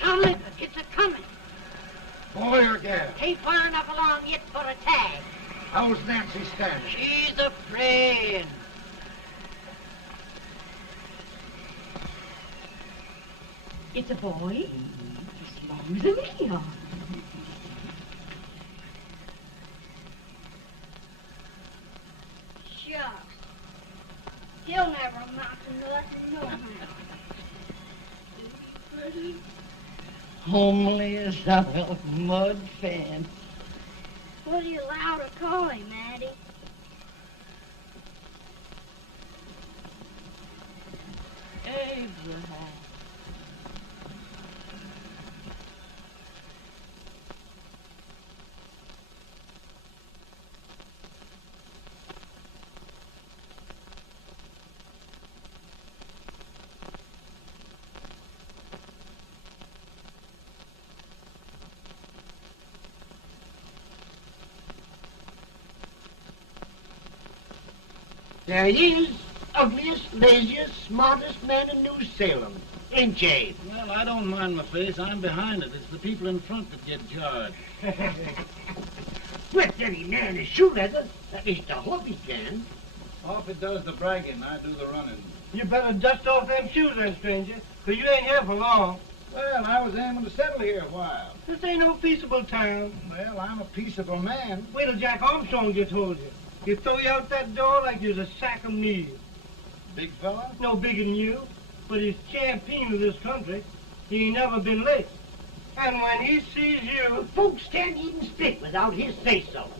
Tomlin, it's a-coming. Boy or gal? Ain't far enough along yet for a tag. How's Nancy standing? She's a praying. It's a boy, as long as a me are. Shucks. He'll never amount to nothing, no how. Homely as a mud fan. What are you allowed to call him, Addie? Abraham. There he is, ugliest, laziest, smartest man in New Salem, ain't ye? Well, I don't mind my face. I'm behind it. It's the people in front that get jarred. With any man is shoe leather, at least I hope he can. Off it does the bragging, I do the running. You better dust off them shoes then, stranger, 'cause you ain't here for long. Well, I was aiming to settle here a while. This ain't no peaceable town. Well, I'm a peaceable man. Wait till Jack Armstrong gets hold of you. He'll throw you out that door like you're a sack of meal. Big fella? No bigger than you, but he's champion of this country. He ain't never been late. And when he sees you... Folks can't even speak without his say-so.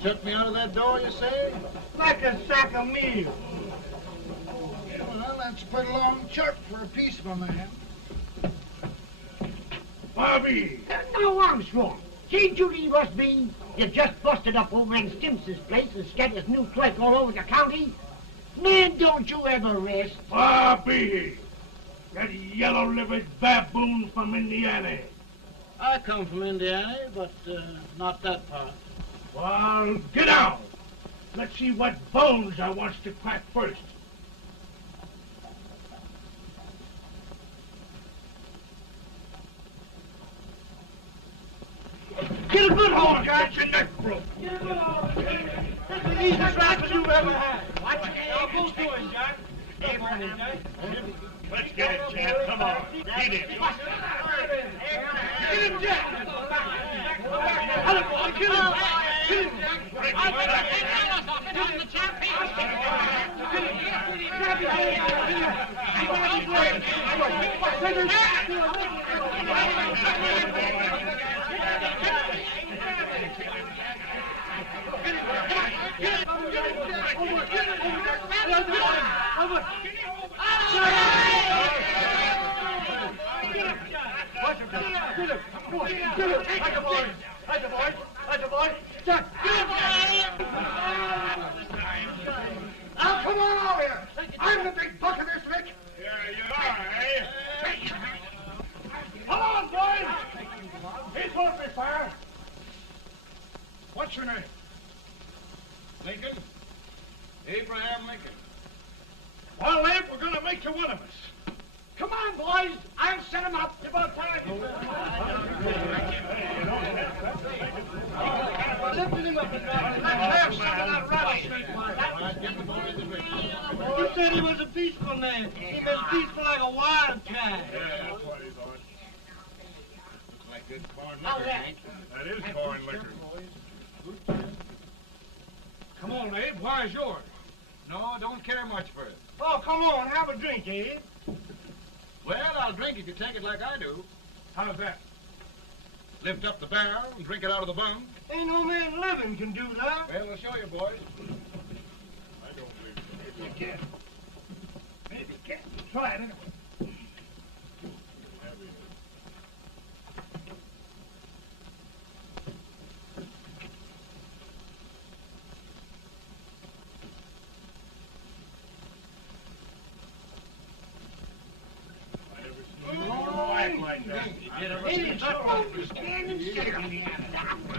Took me out of that door, you say? Like a sack of meal. Well, that's a pretty long chart for a peaceable man. Bobby! Now, Armstrong, see Judy must be. You just busted up old man Stimpson's place and scattered new clerk all over the county. Man, don't you ever rest. Bobby! That yellow-livered baboon from Indiana. I come from Indiana, but not that part. Well, get out. Let's see what bones I wants to crack first. Get a good hold, Jack. Get your neck broke. Get a good hold. That's the easiest rifle you've ever had. Watch it. Now go to him, Jack. Up on him, Jack. Let's get it, Jack. Come on. Get it. Get him, Jack. Hello, boy. Kill him. Kill him, Jack. Break his back. Now, come on over here. I'm the big buck of this lick. Yeah, you are, eh? Come on, boys. He's going to be fire. What's your name? Lincoln? Abraham Lincoln. Well, Abe, we're going to make you one of us. Come on, boys. I'll set him up. It's about time. Lifting him up and down. Let's have some of that rattlesnake wine. You said he was a peaceful man. He was peaceful like a wildcat. Yeah, that's what he thought. Looks like good corn liquor, Hank. That is corn liquor. Come on, Abe. Why's yours? No, don't care much for it. Oh, come on. Have a drink, Abe. Well, I'll drink if you take it like I do. How's that? Lift up the barrel and drink it out of the bung. Ain't no man living can do that. Well, I'll show you, boys. I don't believe so. Maybe you can. Maybe you can. Try it anyway. Stand and sit on me.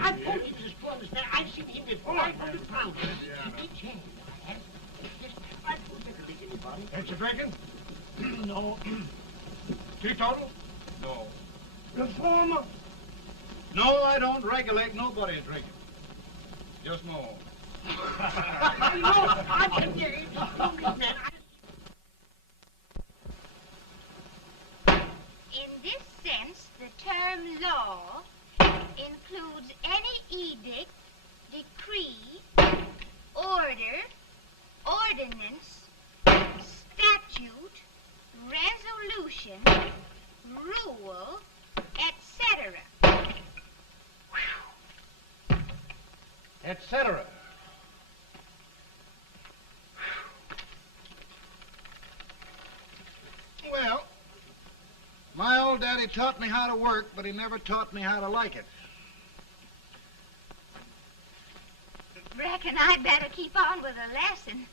I told you this fellow, I've seen him with 500 pounds in each hand. I don't think I'll anybody. Ain't you drinking? No. Teetotal? No. Reformer. No, I don't regulate nobody's drinking. Just my own. I can get it. Man. In this sense, the term law includes any edict, decree, order, ordinance, statute, resolution, rule, etc. Etc. Well, my old daddy taught me how to work, but he never taught me how to like it. Reckon I'd better keep on with the lesson.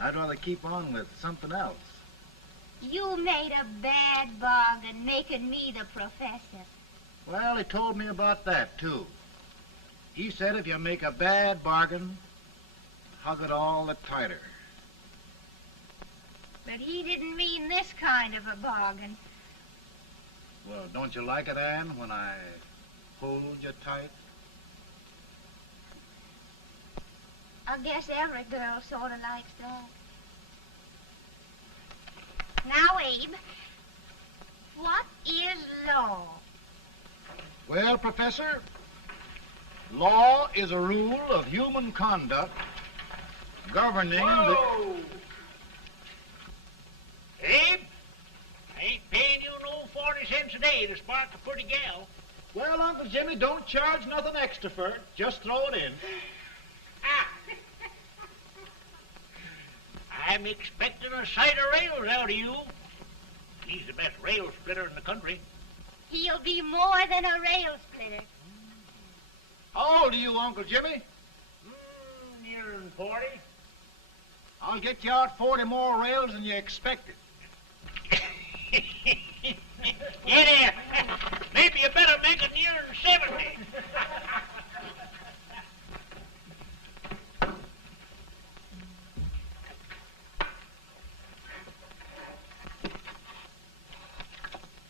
I'd rather keep on with something else. You made a bad bargain making me the professor. Well, he told me about that, too. He said if you make a bad bargain, hug it all the tighter. But he didn't mean this kind of a bargain. Well, don't you like it, Anne, when I hold you tight? I guess every girl sort of likes that. Now, Abe, what is law? Well, Professor, law is a rule of human conduct governing Whoa! Abe, I ain't paying you no 40 cents a day to spark a pretty gal. Well, Uncle Jimmy, don't charge nothing extra for it. Just throw it in. Ah. I'm expecting a sight of rails out of you. He's the best rail splitter in the country. He'll be more than a rail splitter. How old are you, Uncle Jimmy? Nearing 40. I'll get you out 40 more rails than you expected. Yeah, there. Maybe you better make it nearing 70.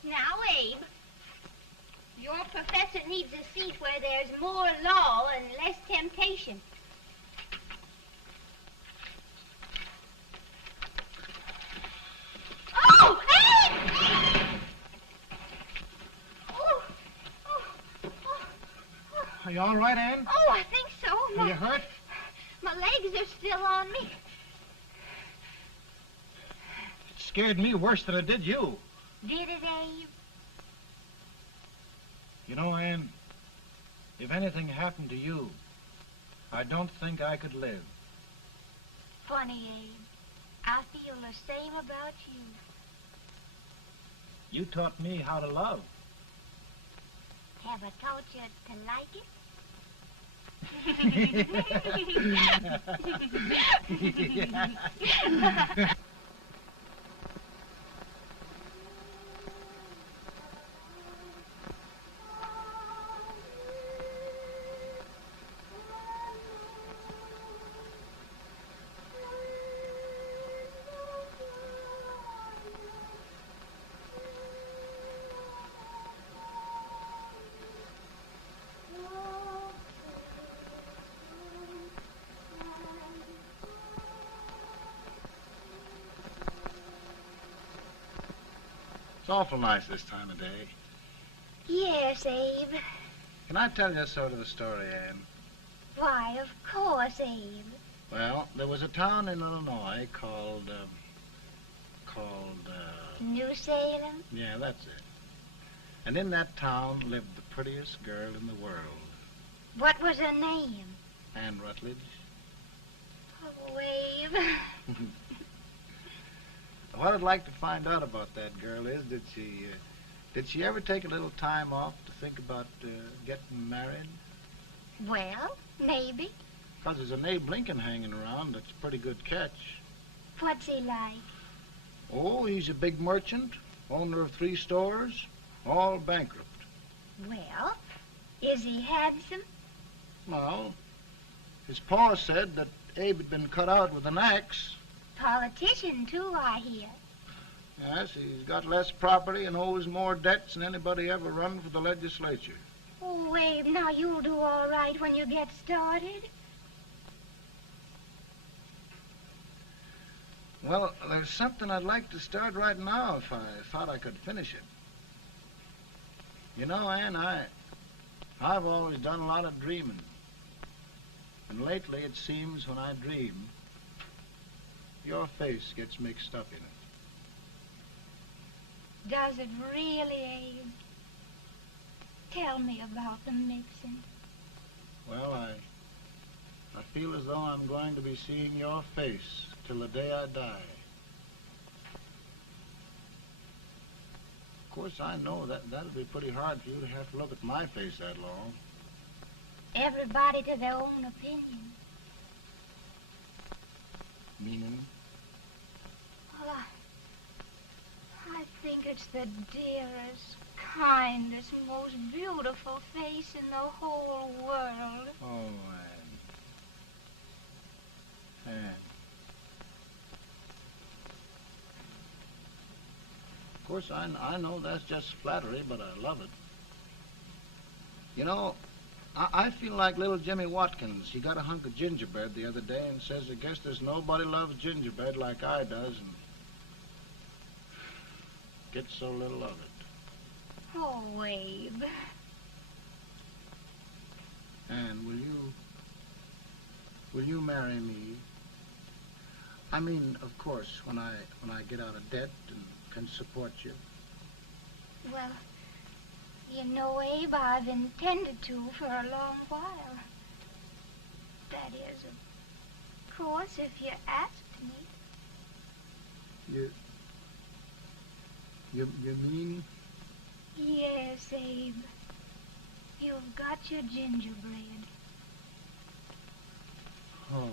Now, Abe, your professor needs a seat where there's more law and less temptation. Oh, Abe! Are you all right, Anne? Oh, I think so. Are you hurt? My legs are still on me. It scared me worse than it did you. Did it, Abe? You know, Anne, if anything happened to you, I don't think I could live. Funny, Abe. I feel the same about you. You taught me how to love. Have I taught you to like it? It's awful nice this time of day. Yes, Abe. Can I tell you sort of a story, Anne? Why, of course, Abe. Well, there was a town in Illinois called, New Salem? yeah, that's it. And in that town lived the prettiest girl in the world, What was her name? Anne Rutledge. Oh, Abe. What I'd like to find out about that girl is, did she ever take a little time off to think about getting married? Well, maybe. Because there's an Abe Lincoln hanging around that's a pretty good catch. What's he like? Oh, he's a big merchant, owner of 3 stores, all bankrupt. Well, is he handsome? Well, his pa said that Abe had been cut out with an axe. Politician, too, I hear. Yes, he's got less property and owes more debts than anybody ever run for the legislature. Oh, Abe, now you'll do all right when you get started. Well, there's something I'd like to start right now if I thought I could finish it. You know, Ann, I've always done a lot of dreaming. And lately it seems when I dream, your face gets mixed up in it. Does it really, Abe? Tell me about the mixing. Well, I feel as though I'm going to be seeing your face till the day I die. Of course, I know that'll be pretty hard for you to have to look at my face that long. Everybody to their own opinion. Meaning? Well, I think it's the dearest, kindest, most beautiful face in the whole world. Oh, Ann. Ann. Of course, I know that's just flattery, but I love it. You know, I feel like little Jimmy Watkins. He got a hunk of gingerbread the other day and says, I guess there's nobody loves gingerbread like I does, and gets so little of it. Oh, Abe. Ann, will you marry me? I mean, of course, when I get out of debt and can support you. Well, you know, Abe, I've intended to for a long while. That is, of course, if you asked me. You mean? Yes, Abe. You've got your gingerbread. Oh,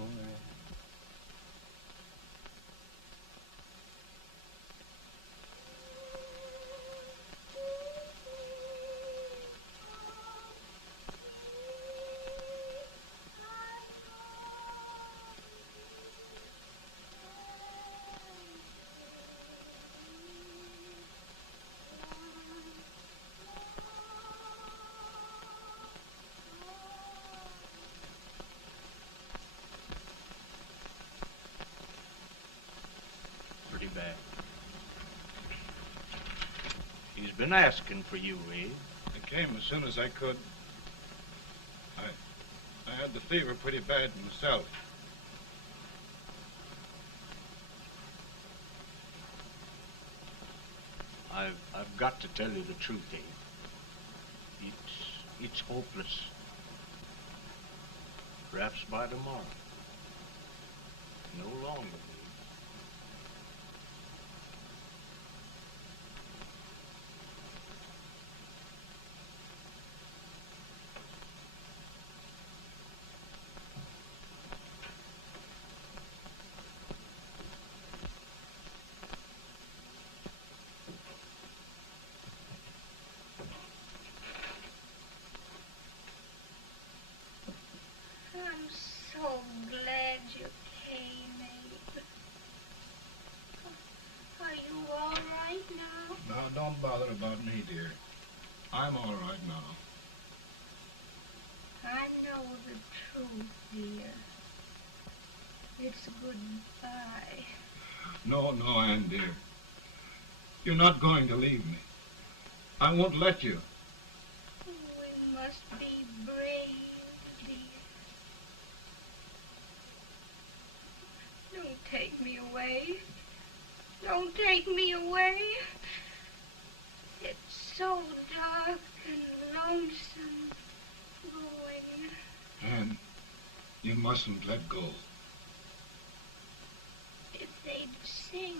pretty bad. He's been asking for you, Abe. I came as soon as I could. I had the fever pretty bad myself. I've got to tell you the truth, Abe. It's hopeless. Perhaps by tomorrow. No longer, Abe. I'm so glad you came, Abe. Are you all right now? Now, don't bother about me, dear. I'm all right now. I know the truth, dear. It's goodbye. No, Ann, dear. You're not going to leave me. I won't let you. We must be brave, dear. Don't take me away. Don't take me away. It's so dark and lonesome going. Ann, you mustn't let go. If they'd sing,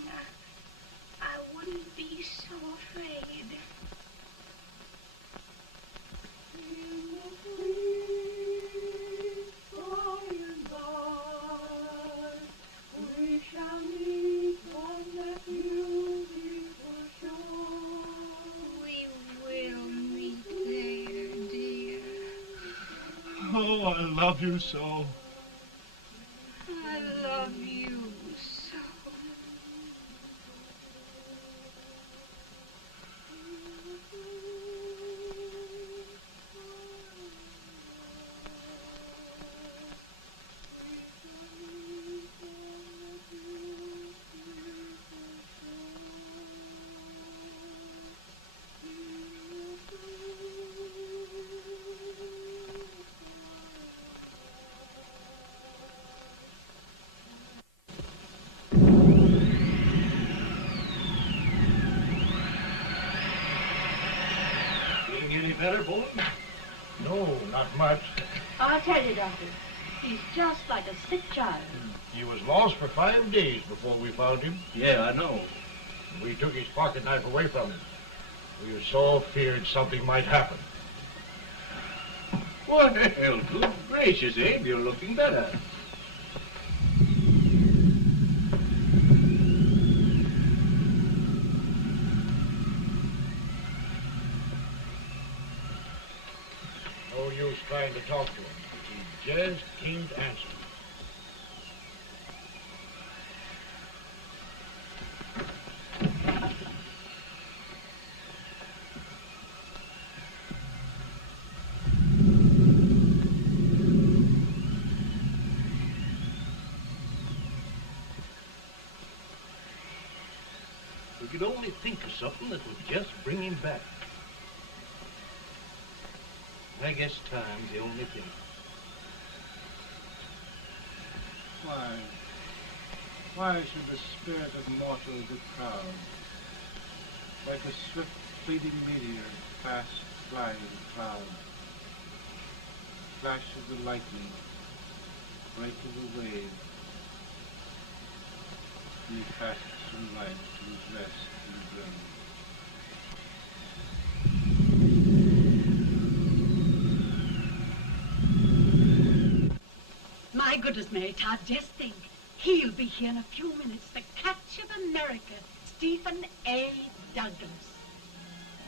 I wouldn't be so afraid. In the sweet by and by, we shall meet on that beautiful shore. Oh, I love you so. I love you so. Feeling any better, Bolton? No, not much. I'll tell you, Doctor, he's just like a sick child. He was lost for 5 days before we found him. Yeah, I know. We took his pocket knife away from him. We were so feared something might happen. Well, good gracious, Abe, you're looking better. No use trying to talk to him. He just can't answer. We could only think of something that would just bring him back. I guess time's the only thing. Why should the spirit of mortal be proud? Like a swift fleeting meteor, fast flying cloud. Flash of the lightning, break of the wave. He passes from life to his rest in the grave. My goodness, Mary Todd, just think. He'll be here in a few minutes. The Catch of America, Stephen A. Douglas.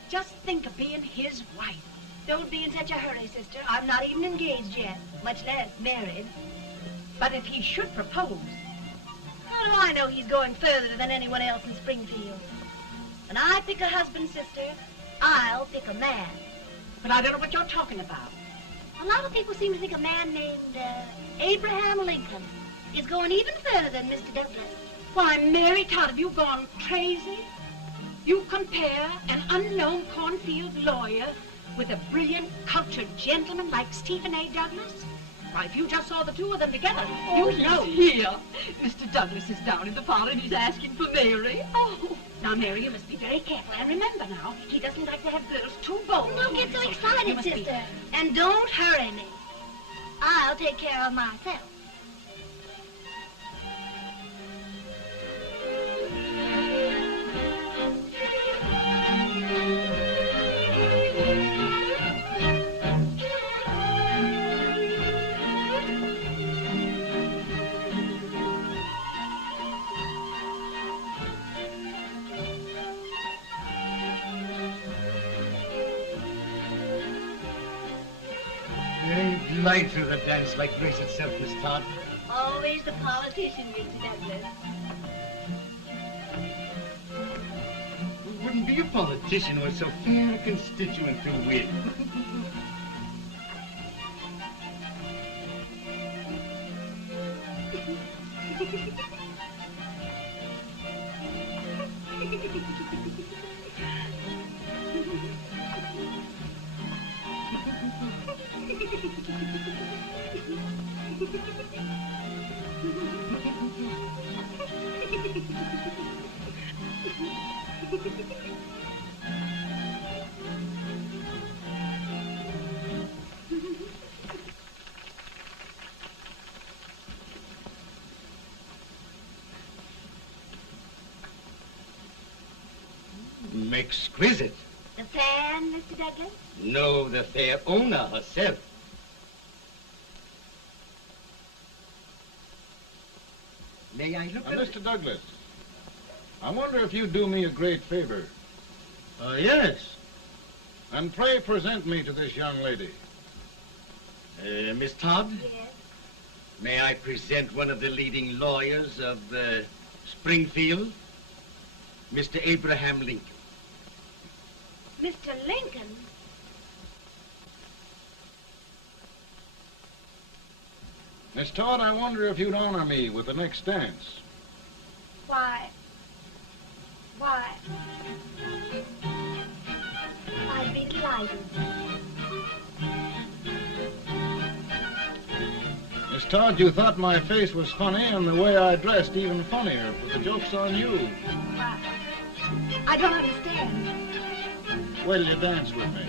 Just think of being his wife. Don't be in such a hurry, sister. I'm not even engaged yet, much less married. But if he should propose, How do I know he's going further than anyone else in Springfield? When I pick a husband, sister, I'll pick a man. but I don't know what you're talking about. A lot of people seem to think a man named Abraham Lincoln is going even further than Mr. Douglas. Why, Mary Todd, have you gone crazy? You compare an unknown cornfield lawyer with a brilliant, cultured gentleman like Stephen A. Douglas? Why, if you just saw the two of them together, you'd know. Here. Mr. Douglas is down in the parlor and he's asking for Mary. Oh, now, Mary, you must be very careful. And remember now, he doesn't like to have girls too bold. Don't get so You excited, must be- sister. And don't hurry me. I'll take care of myself. They glide through the dance like grace itself, Miss Todd. Always the politician, Mr. Douglas. Who wouldn't be a politician with so fair a constituent to win? Exquisite. The fan, Mr. Douglas? No, the fair owner herself. May I look at it? Mr. Douglas, I wonder if you'd do me a great favor. Yes. And pray present me to this young lady. Miss Todd? Yes. May I present one of the leading lawyers of Springfield, Mr. Abraham Lincoln. Mr. Lincoln? Miss Todd, I wonder if you'd honor me with the next dance. Why? I'd be delighted. Miss Todd, you thought my face was funny and the way I dressed even funnier, but the joke's on you. Why? I don't understand. Wait till you dance with me.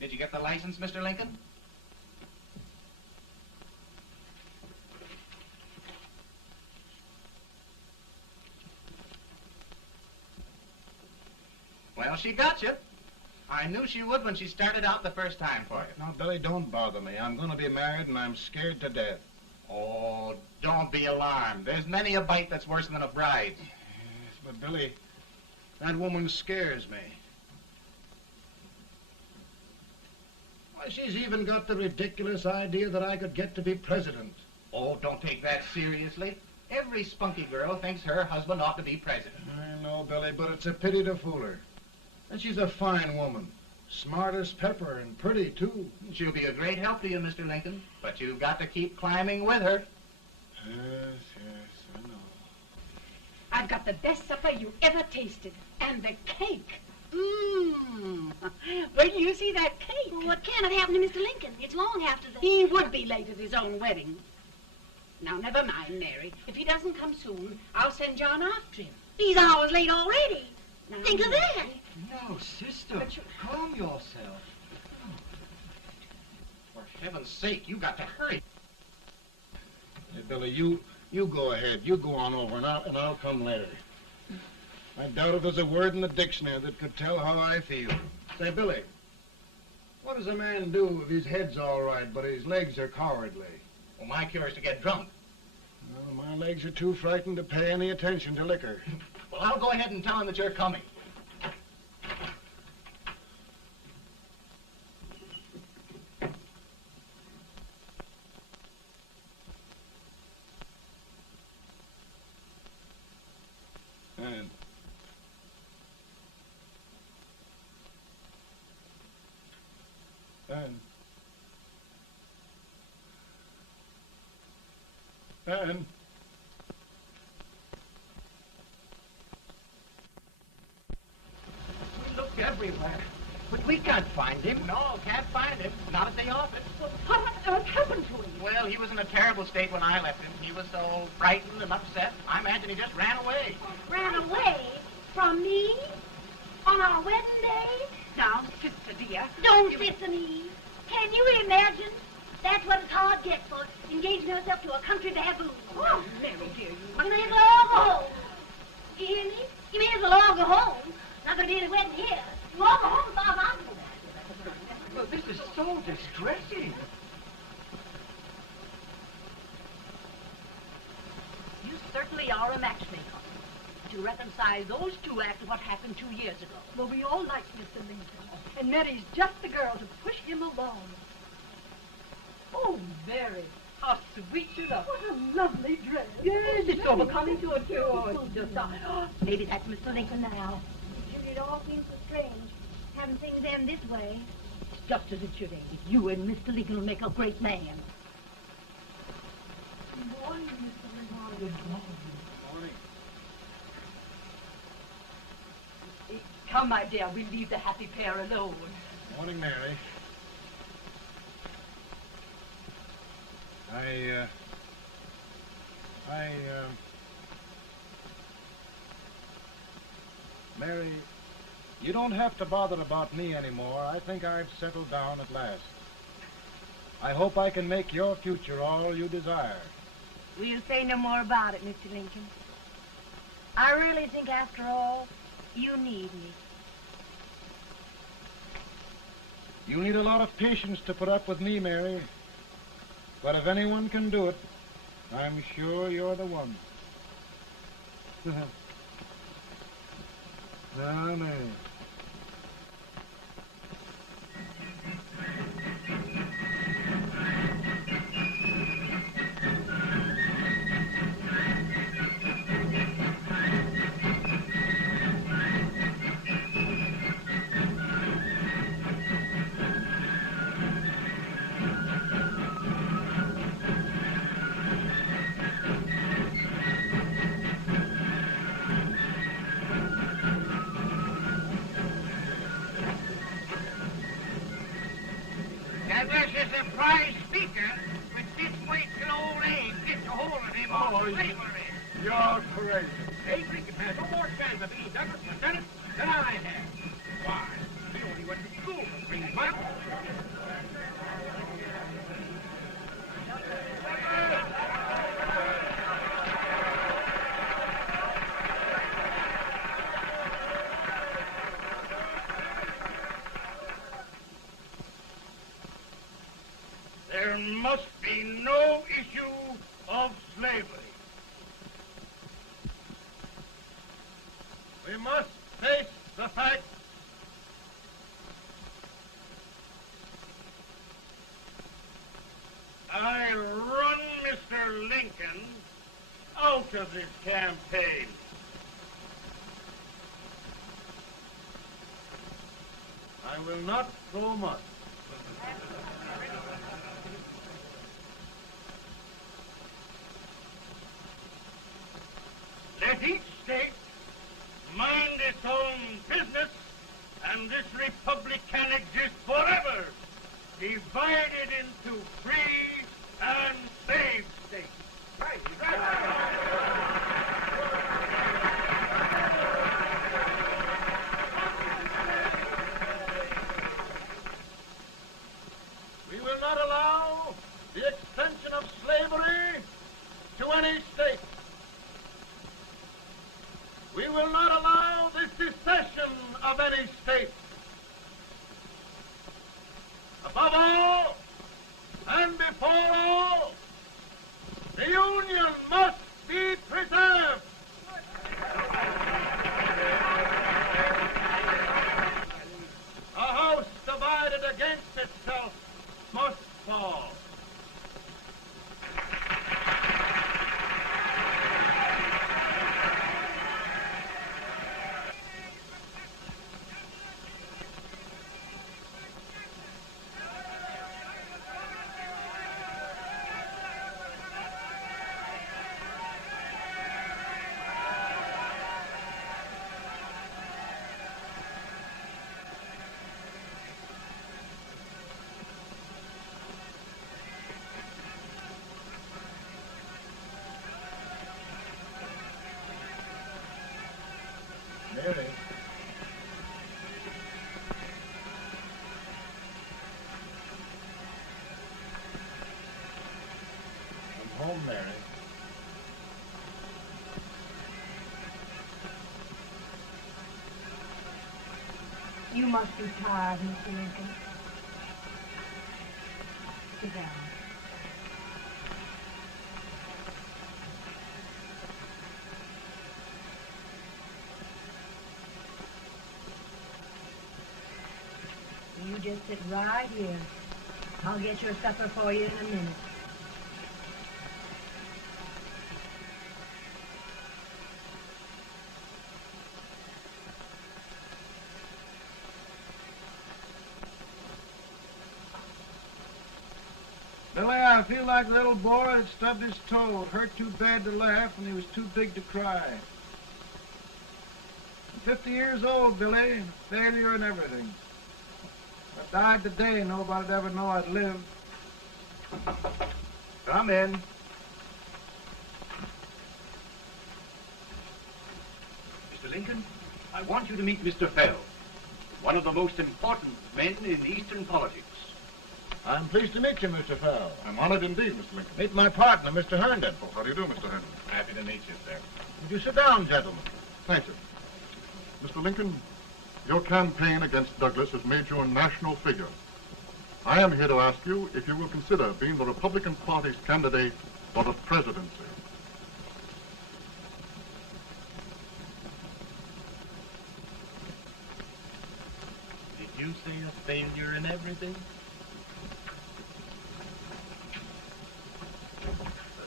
Did you get the license, Mr. Lincoln? Well, she got you. I knew she would when she started out the first time for you. Now, Billy, don't bother me. I'm going to be married and I'm scared to death. Oh, don't be alarmed. There's many a bite that's worse than a bride. Yes, but Billy, that woman scares me. Why, she's even got the ridiculous idea that I could get to be president. Oh, don't take that seriously. Every spunky girl thinks her husband ought to be president. I know, Billy, but it's a pity to fool her. And she's a fine woman. Smart as pepper and pretty, too. She'll be a great help to you, Mr. Lincoln. But you've got to keep climbing with her. Yes, I know. I've got the best supper you ever tasted. And the cake. Mmm. Wait till you see that cake. Well, what can have happened to Mr. Lincoln? It's long after the... He would be late at his own wedding. Now, never mind, Mary. If he doesn't come soon, I'll send John after him. He's hours late already. Now, Think of that. No, sister. Calm yourself. For heaven's sake, you got to hurry. Hey, Billy, you go ahead. You go on over, and I'll come later. I doubt if there's a word in the dictionary that could tell how I feel. Say, Billy, what does a man do if his head's all right, but his legs are cowardly? Well, my cure is to get drunk. Well, my legs are too frightened to pay any attention to liquor. Well, I'll go ahead and tell him that you're coming. And we looked everywhere, but we can't find him. No, can't find him. Not at the office. Well, what on earth happened to him? Well, he was in a terrible state when I left him. He was so frightened and upset. I imagine he just ran away. Ran away from me on our wedding day? Now, sister dear. Don't sister me. Can you imagine? That's what it's hard gets for engaging herself to a country baboon. Oh, Mary, dear, You may as well all go home. You hear me? You may as well all go home. Not gonna be any wedding here. You all go home as far as I'm concerned. Well, this is so distressing. You certainly are a matchmaker. To reconcile those two after what happened 2 years ago. Well, we all like Mr. Lincoln. And Mary's just the girl to push him along. Oh, Mary, how sweet you look. What a lovely dress. Yes, it's overcoming to it, too. Oh, it's just... maybe that's Mr. Lincoln now. It all seems so strange, having things end this way. It's just as it should end. You and Mr. Lincoln will make a great man. Good morning, Mr. Lincoln. morning. Come, my dear, we'll leave the happy pair alone. Morning, Mary. Mary, you don't have to bother about me anymore. I think I've settled down at last. I hope I can make your future all you desire. We'll say no more about it, Mr. Lincoln. I really think, after all, you need me. You need a lot of patience to put up with me, Mary. But if anyone can do it, I'm sure you're the one. Amen. That was a surprise speaker, but just wait till old Abe gets a hold of him on slavery. You're crazy. Abe Lincoln has no more chance of being Douglas Lieutenant than I have. Why, he only went to school for 3 months. There must be no issue of slavery. We must face the fact I run Mr. Lincoln out of this campaign. I will not throw much. Let each state mind its own business, and this republic can exist forever, divided into free and slave states. Right, right. We will not allow the extension of slavery to any state. We will not allow the secession of any state. Above all, and before all, the Union must be preserved. A house divided against itself must fall. Mary. I'm home, Mary. You must be tired, Mr. Lincoln. Sit down. You just sit right here. I'll get your supper for you in a minute. Billy, I feel like a little boy that stubbed his toe. It hurt too bad to laugh, and he was too big to cry. I'm 50 years old, Billy, failure and everything. If I died today, nobody'd ever know I'd lived. Come in. Mr. Lincoln, I want you to meet Mr. Fell, one of the most important men in Eastern politics. I'm pleased to meet you, Mr. Fell. I'm honored indeed, Mr. Lincoln. Meet my partner, Mr. Herndon. Oh, how do you do, Mr. Herndon? Happy to meet you, sir. Would you sit down, gentlemen? Thank you. Mr. Lincoln, your campaign against Douglas has made you a national figure. I am here to ask you if you will consider being the Republican Party's candidate for the presidency. Did you say a failure in everything?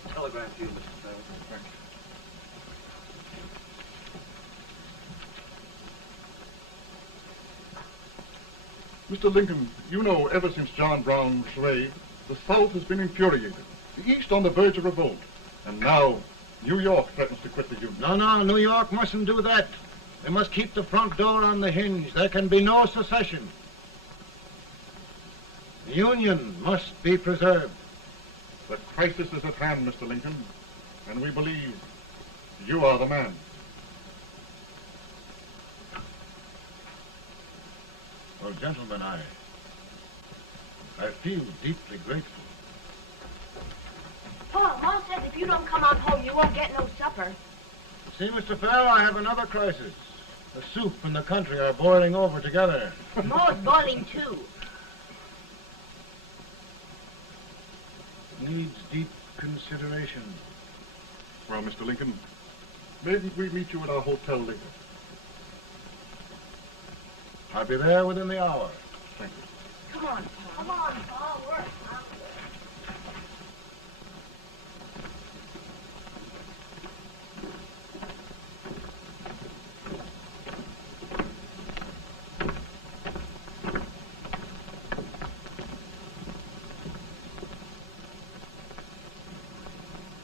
A telegram to you, Mr. Fell. Thank you. Mr. Lincoln, you know ever since John Brown's raid, the South has been infuriated, the East on the verge of revolt, and now New York threatens to quit the Union. No, New York mustn't do that. They must keep the front door on the hinge. There can be no secession. The Union must be preserved. The crisis is at hand, Mr. Lincoln, and we believe you are the man. Well, gentlemen, I feel deeply grateful. Pa, Ma says if you don't come on home, you won't get no supper. See, Mr. Fell, I have another crisis. The soup and the country are boiling over together. Ma's boiling too. It needs deep consideration. Well, Mr. Lincoln, maybe we meet you at our hotel later. I'll be there within the hour. Thank you. Come on, Pa. Come on, Pa. Work.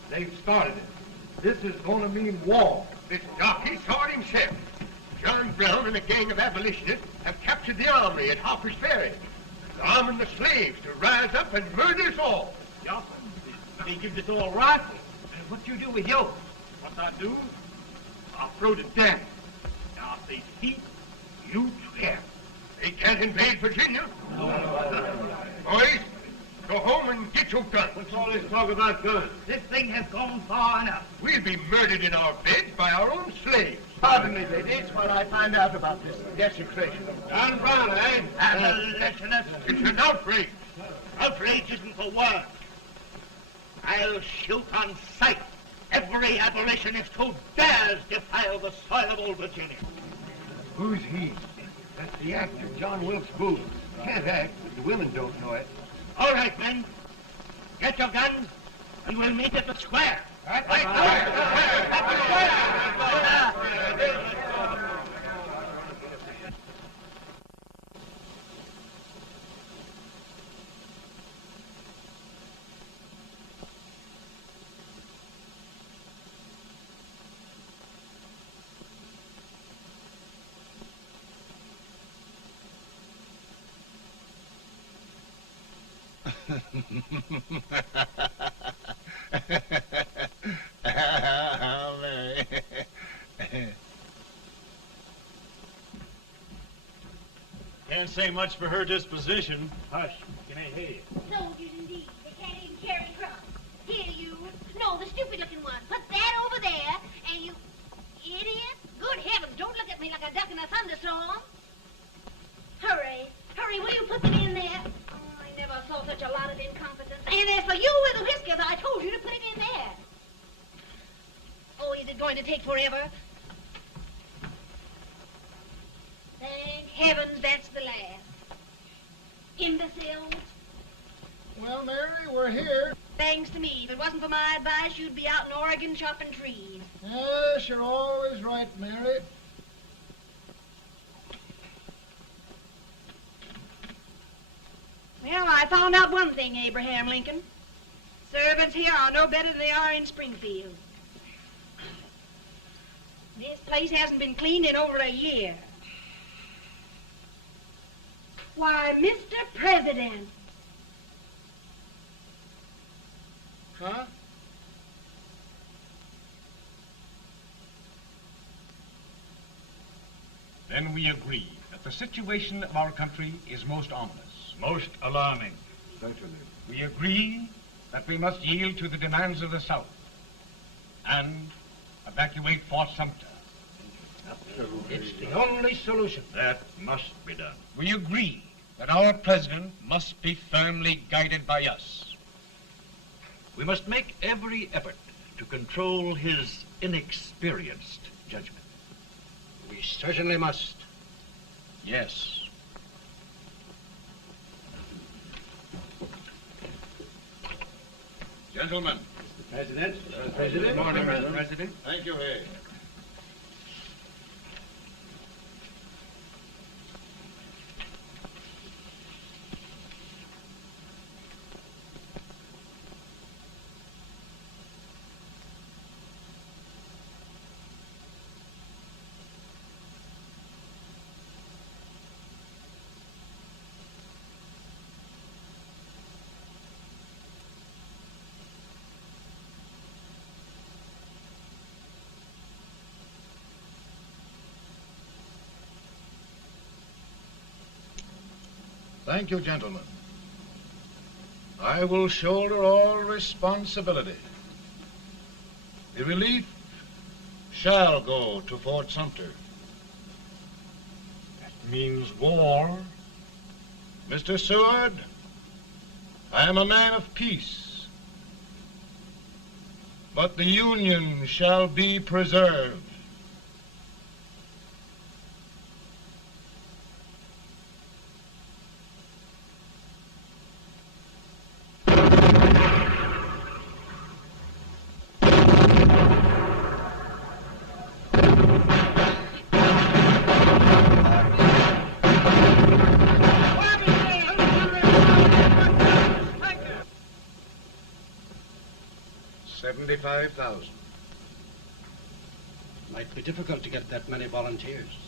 They've started it. This is going to mean war. This jockey saw it himself. John Brown and a gang of abolitionists have captured the armory at Harper's Ferry. They're arming the slaves to rise up and murder us all. Yup. They give us all rifles. And what you do with yours? What I do? I'll throw the damn. Now, if they speak, You swear. They can't invade Virginia. Boys, go home and get your guns. what's all this talk about guns? This thing has gone far enough. We'll be murdered in our beds by our own slaves. Pardon me, ladies, while I find out about this desecration. John Brown, eh? Abolitionist. It's an outrage. Outrage isn't the word. I'll shoot on sight every abolitionist who dares defile the soil of old Virginia. Who's he? That's the actor, John Wilkes Booth. Can't act, but the women don't know it. All right, men. Get your guns, and we'll meet at the square. At the Can't say much for her disposition. Hush, can I hear you? Soldiers indeed. They can't even carry crumbs. Here, you. No, the stupid-looking one. Put that over there, and you... Idiot. Good heavens, don't look at me like a duck in a thunderstorm. Hurry. Hurry, will you put them in there? Oh, I never saw such a lot of incompetence. And as for you with the whiskers, I told you to put it in there. Oh, is it going to take forever? Thank heavens that's the last. Imbeciles. Well, Mary, we're here. Thanks to me. If it wasn't for my advice, you'd be out in Oregon chopping trees. Yes, you're always right, Mary. Well, I found out one thing, Abraham Lincoln. Servants here are no better than they are in Springfield. This place hasn't been cleaned in over a year. Why, Mr. President. Huh? Then we agree that the situation of our country is most ominous. Most alarming. Certainly. We agree that we must yield to the demands of the South and evacuate Fort Sumter. It's the only solution. That must be done. We agree that our president must be firmly guided by us. We must make every effort to control his inexperienced judgment. We certainly must. Yes. Gentlemen. President. President. Good morning, President. President. Thank you, Hay. Thank you, gentlemen. I will shoulder all responsibility. The relief shall go to Fort Sumter. That means war. Mr. Seward, I am a man of peace, but the Union shall be preserved. $75,000. Might be difficult to get that many volunteers.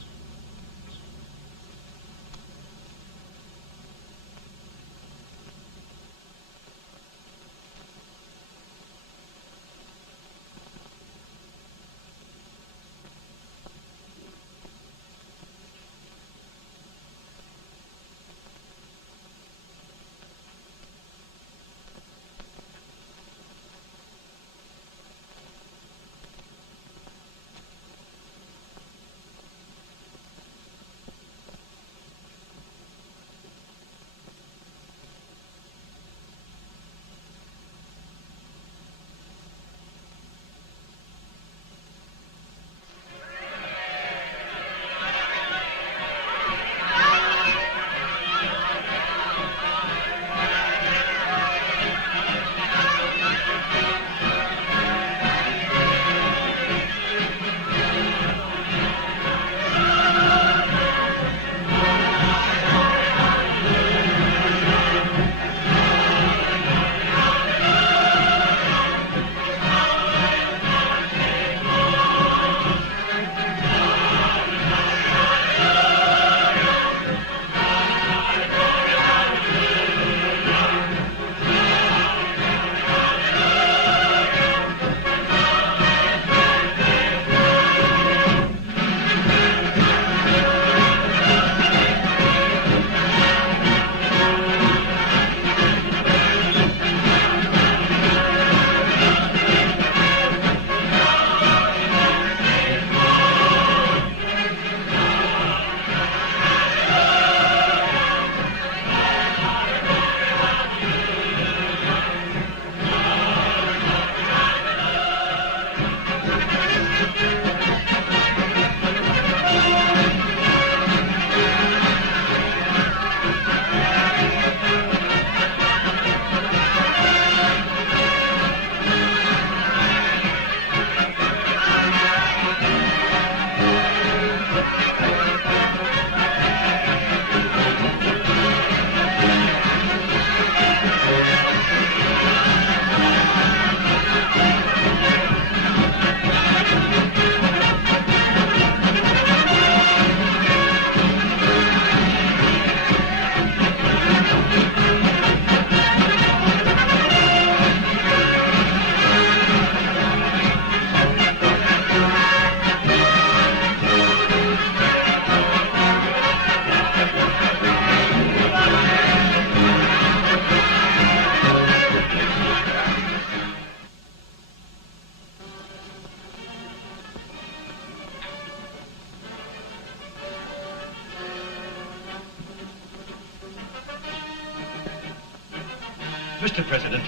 Mr. President,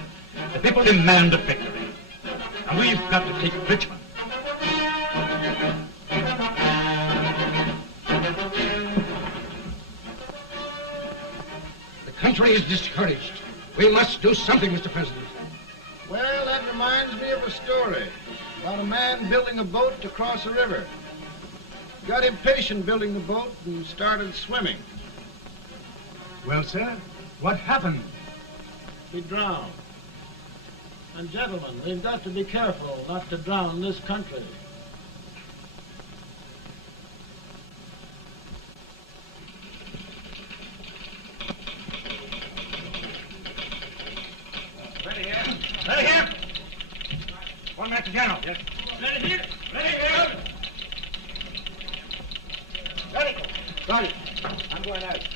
the people demand a victory. And we've got to take Richmond. The country is discouraged. We must do something, Mr. President. Well, that reminds me of a story about a man building a boat to cross a river. Got impatient building the boat and started swimming. Well, sir, what happened? He drowned. And gentlemen, we've got to be careful not to drown this country. Ready here. Ready here. One back to General. Yes. Ready here. Ready here. Ready. Sergeant, I'm going out.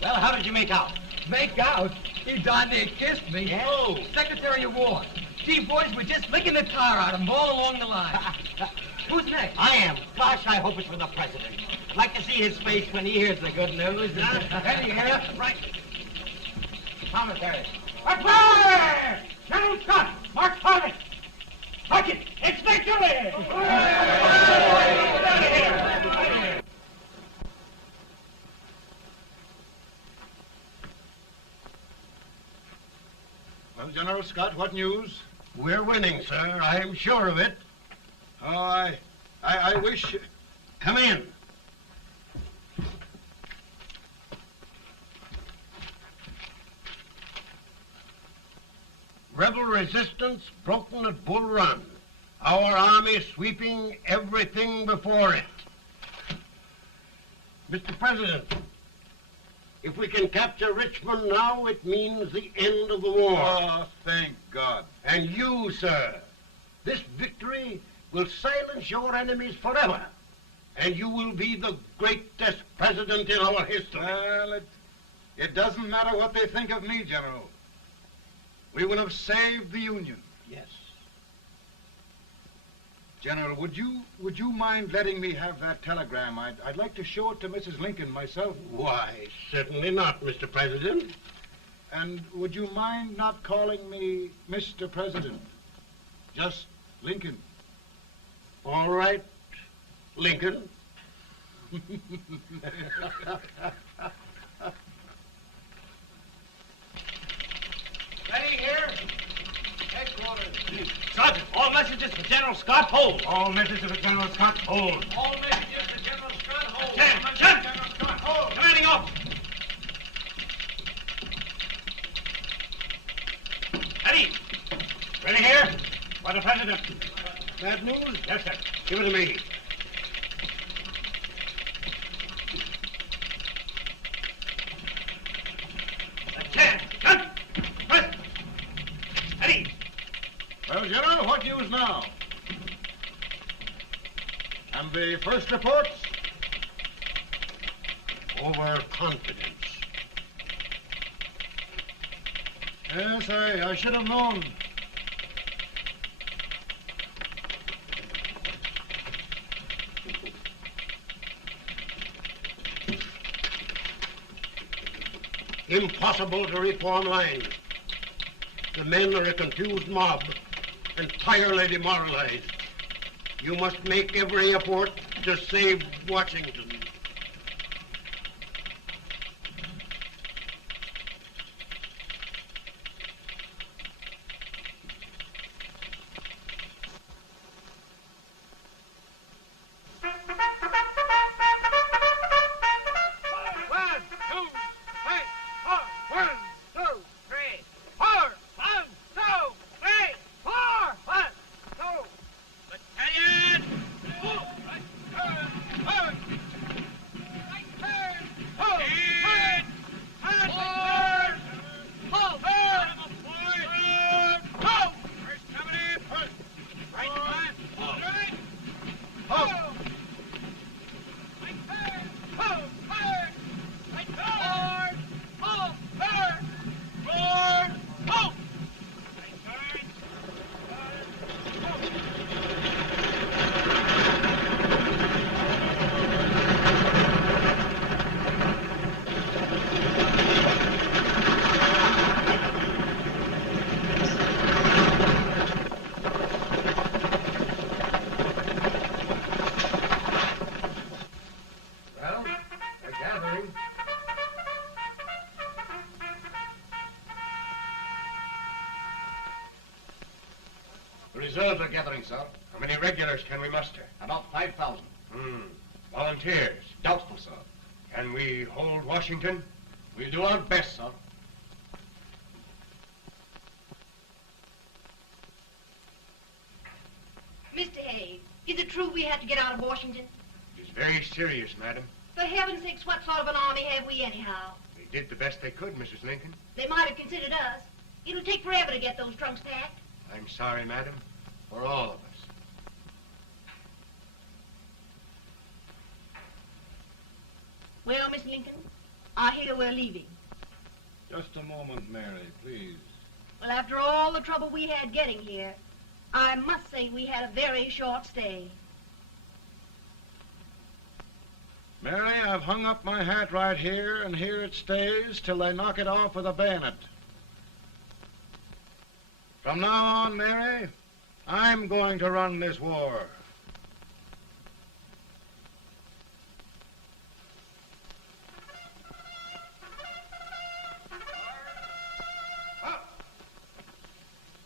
Well, how did you make out? Make out? He darn near kissed me. Yeah? Oh, Secretary of War. Gee, boys, we're just licking the tar out of him all along the line. Who's next? I am. Gosh, I hope it's for the president. I'd like to see his face when he hears the good news, huh? Ready here. Right. Commissary. Fire! General Scott, Mark Farley. Sergeant, it's victory! Well, General Scott, what news? We're winning, sir. I am sure of it. Oh, I wish... Come in. Rebel resistance broken at Bull Run. Our army sweeping everything before it. Mr. President, if we can capture Richmond now, it means the end of the war. Oh, thank God. And you, sir, this victory will silence your enemies forever. And you will be the greatest president in our history. Well, it doesn't matter what they think of me, General. We will have saved the Union. Yes. General, would you mind letting me have that telegram? I'd like to show it to Mrs. Lincoln myself. Why, certainly not, Mr. President. And would you mind not calling me Mr. President? Just Lincoln. All right, Lincoln. Ready here. Headquarters. Sergeant, all messages for General Scott, hold. All messages for General Scott, hold. All messages for General Scott, hold. Attention! General Scott, hold. Commanding officer. Ready. Ready here. For the President. Bad news? Yes, sir. Give it to me. Attention! President. Ready. Well, General, what news now? And the first reports? Overconfidence. Yes, I should have known. Impossible to reform lines. The men are a confused mob, entirely demoralized. You must make every effort to save Washington. reserves are gathering, sir. How many regulars can we muster? About 5,000. Volunteers? Doubtful, sir. Can we hold Washington? We'll do our best, sir. Mr. Hayes, is it true we have to get out of Washington? It's very serious, madam. For heaven's sakes, what sort of an army have we anyhow? They did the best they could, Mrs. Lincoln. They might have considered us. It'll take forever to get those trunks packed. I'm sorry, madam, for all of us. Well, Miss Lincoln, I hear we're leaving. Just a moment, Mary, please. Well, after all the trouble we had getting here, I must say we had a very short stay. Mary, I've hung up my hat right here, and here it stays till they knock it off with a bayonet. From now on, Mary, I'm going to run this war.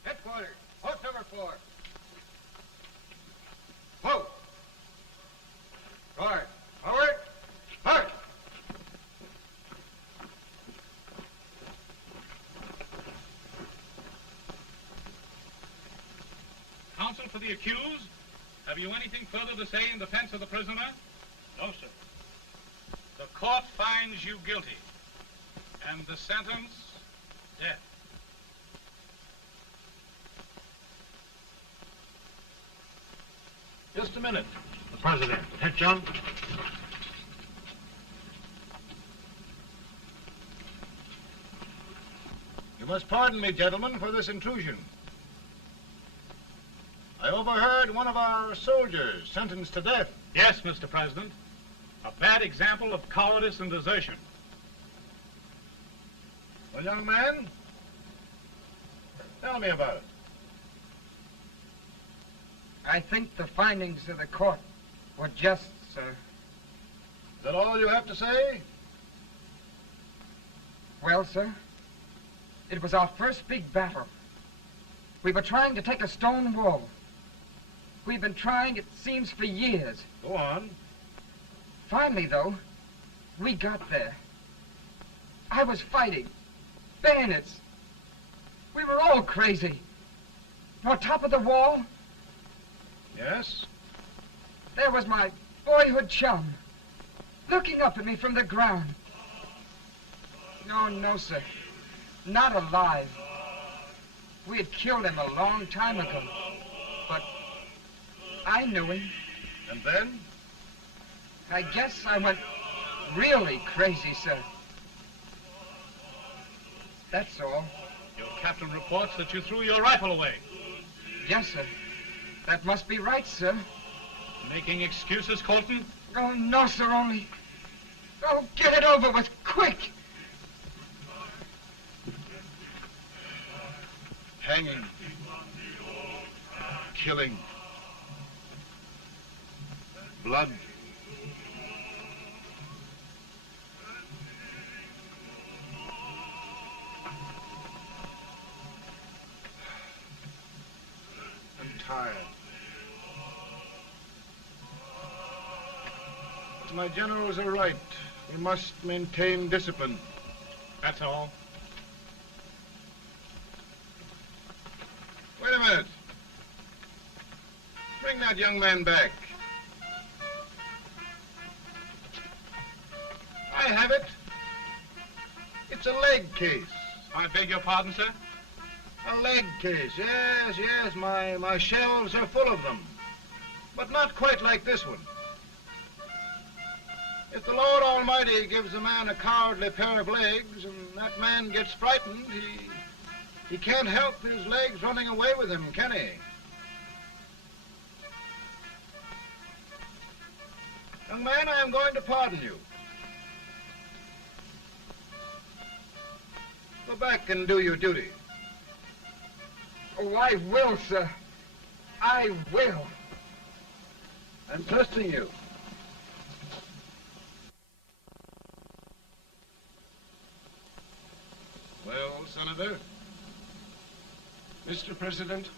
Headquarters, post number 4. Whoa! Guard, forward, march! Counsel for the accused, have you anything further to say in defense of the prisoner? No, sir. The court finds you guilty, and the sentence, death. Just a minute. The president. Lieutenant John. You must pardon me, gentlemen, for this intrusion. I overheard one of our soldiers sentenced to death. Yes, Mr. President. A bad example of cowardice and desertion. Well, young man, tell me about it. I think the findings of the court were just, sir. Is that all you have to say? Well, sir, it was our first big battle. We were trying to take a stone wall. We've been trying, it seems, for years. Go on. Finally, though, we got there. I was fighting. Bayonets. We were all crazy. On top of the wall, Yes? there was my boyhood chum, looking up at me from the ground. No, sir. Not alive. We had killed him a long time ago. But I knew him. And then? I guess I went really crazy, sir. That's all. Your captain reports that you threw your rifle away. Yes, sir. That must be right, sir. Making excuses, Colton? Oh, no, sir, only... Oh, get it over with, quick! Hanging. Killing. Blood. I'm tired. But my generals are right. We must maintain discipline. That's all. Wait a minute. Bring that young man back. I have it. It's a leg case. I beg your pardon, sir? A leg case, yes. My shelves are full of them. But not quite like this one. If the Lord Almighty gives a man a cowardly pair of legs and that man gets frightened, he can't help his legs running away with him, can he? Young man, I am going to pardon you. Go back and do your duty. Oh, I will, sir. I will. I'm trusting you. Well, Senator? Mr. President,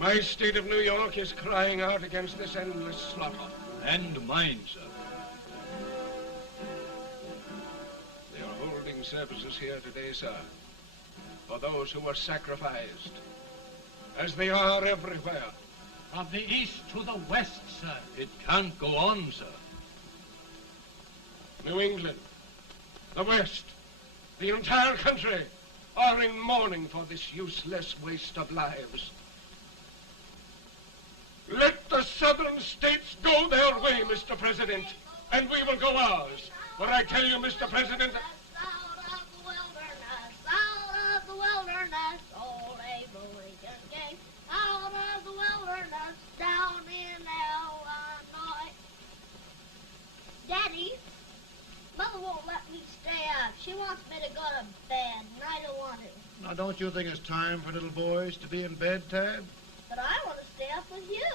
My state of New York is crying out against this endless slaughter. And mine, sir. They are holding services here today, sir, for those who were sacrificed, as they are everywhere. From the east to the west, sir. It can't go on, sir. New England, the West, the entire country are in mourning for this useless waste of lives. Let the southern states go their way, Mr. President, and we will go ours. But I tell you, Mr. President, Out of the wilderness, old Abraham Lincoln came. Out of the wilderness, down in Illinois. Daddy, Mother won't let me stay up. She wants me to go to bed, and I don't want to. Now, don't you think it's time for little boys to be in bed, Tad? But I want to stay up with you.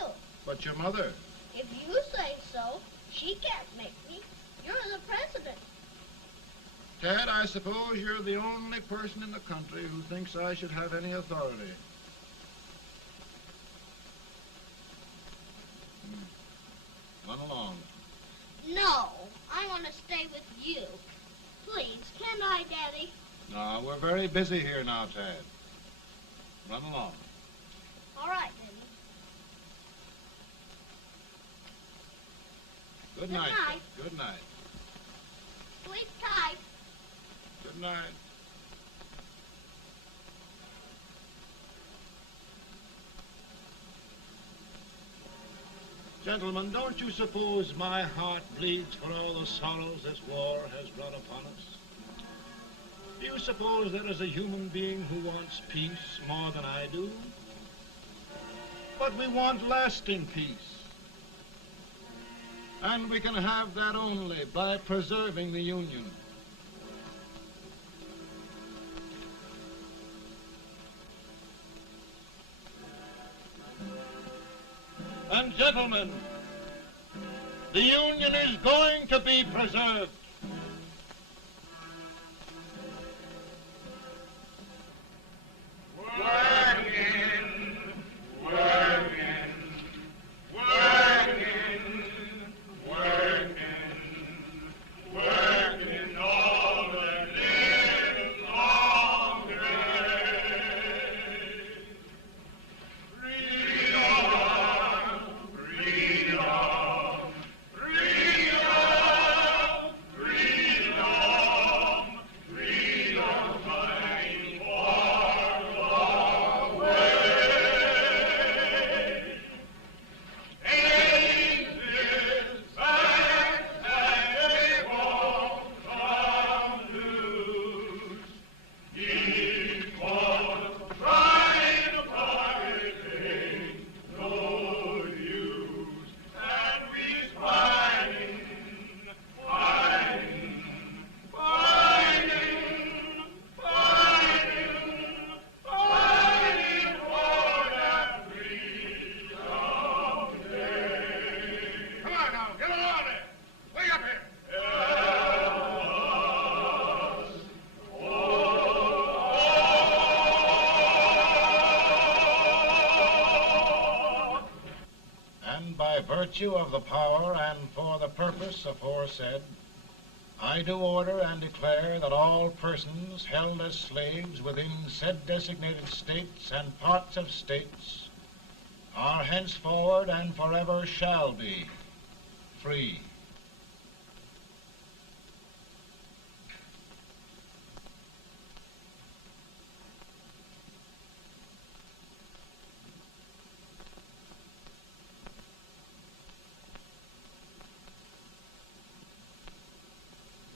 But your mother. If you say so, she can't make me. You're the president. Tad, I suppose you're the only person in the country who thinks I should have any authority. Run along. No, I want to stay with you. Please, can I, Daddy? No, we're very busy here now, Tad. Run along. All right, Daddy. Good Good night. night. Good night. Sleep tight. Good night. Gentlemen, don't you suppose my heart bleeds for all the sorrows this war has brought upon us? Do you suppose there is a human being who wants peace more than I do? But we want lasting peace. And we can have that only by preserving the Union. And gentlemen, the Union is going to be preserved. Virtue of the power and for the purpose aforesaid, I do order and declare that all persons held as slaves within said designated states and parts of states are henceforward and forever shall be free.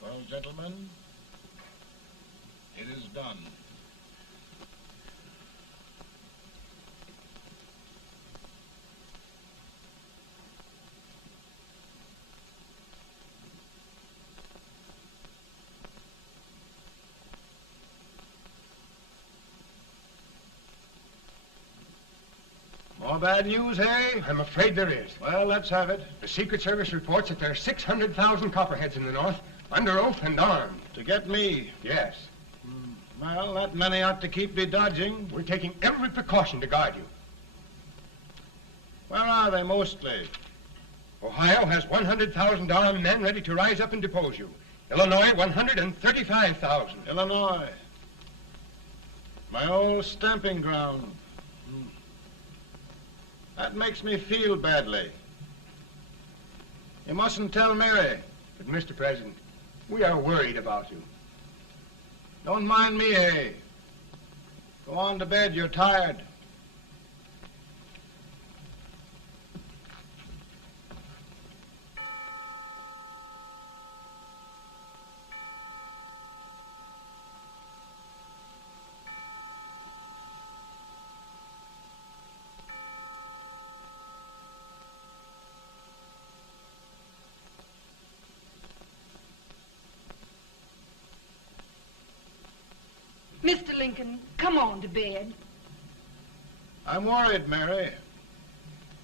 Well, gentlemen, it is done. More bad news, hey? I'm afraid there is. Well, let's have it. The Secret Service reports that there are 600,000 copperheads in the North, under oath and armed. To get me? Yes. Well, that many ought to keep me dodging. We're taking every precaution to guard you. Where are they mostly? Ohio has 100,000 armed men ready to rise up and depose you. Illinois, 135,000. Illinois. My old stamping ground. That makes me feel badly. You mustn't tell Mary. But, Mr. President, we are worried about you. Don't mind me, Hay. Go on to bed. You're tired. Mr. Lincoln, come on to bed. I'm worried, Mary.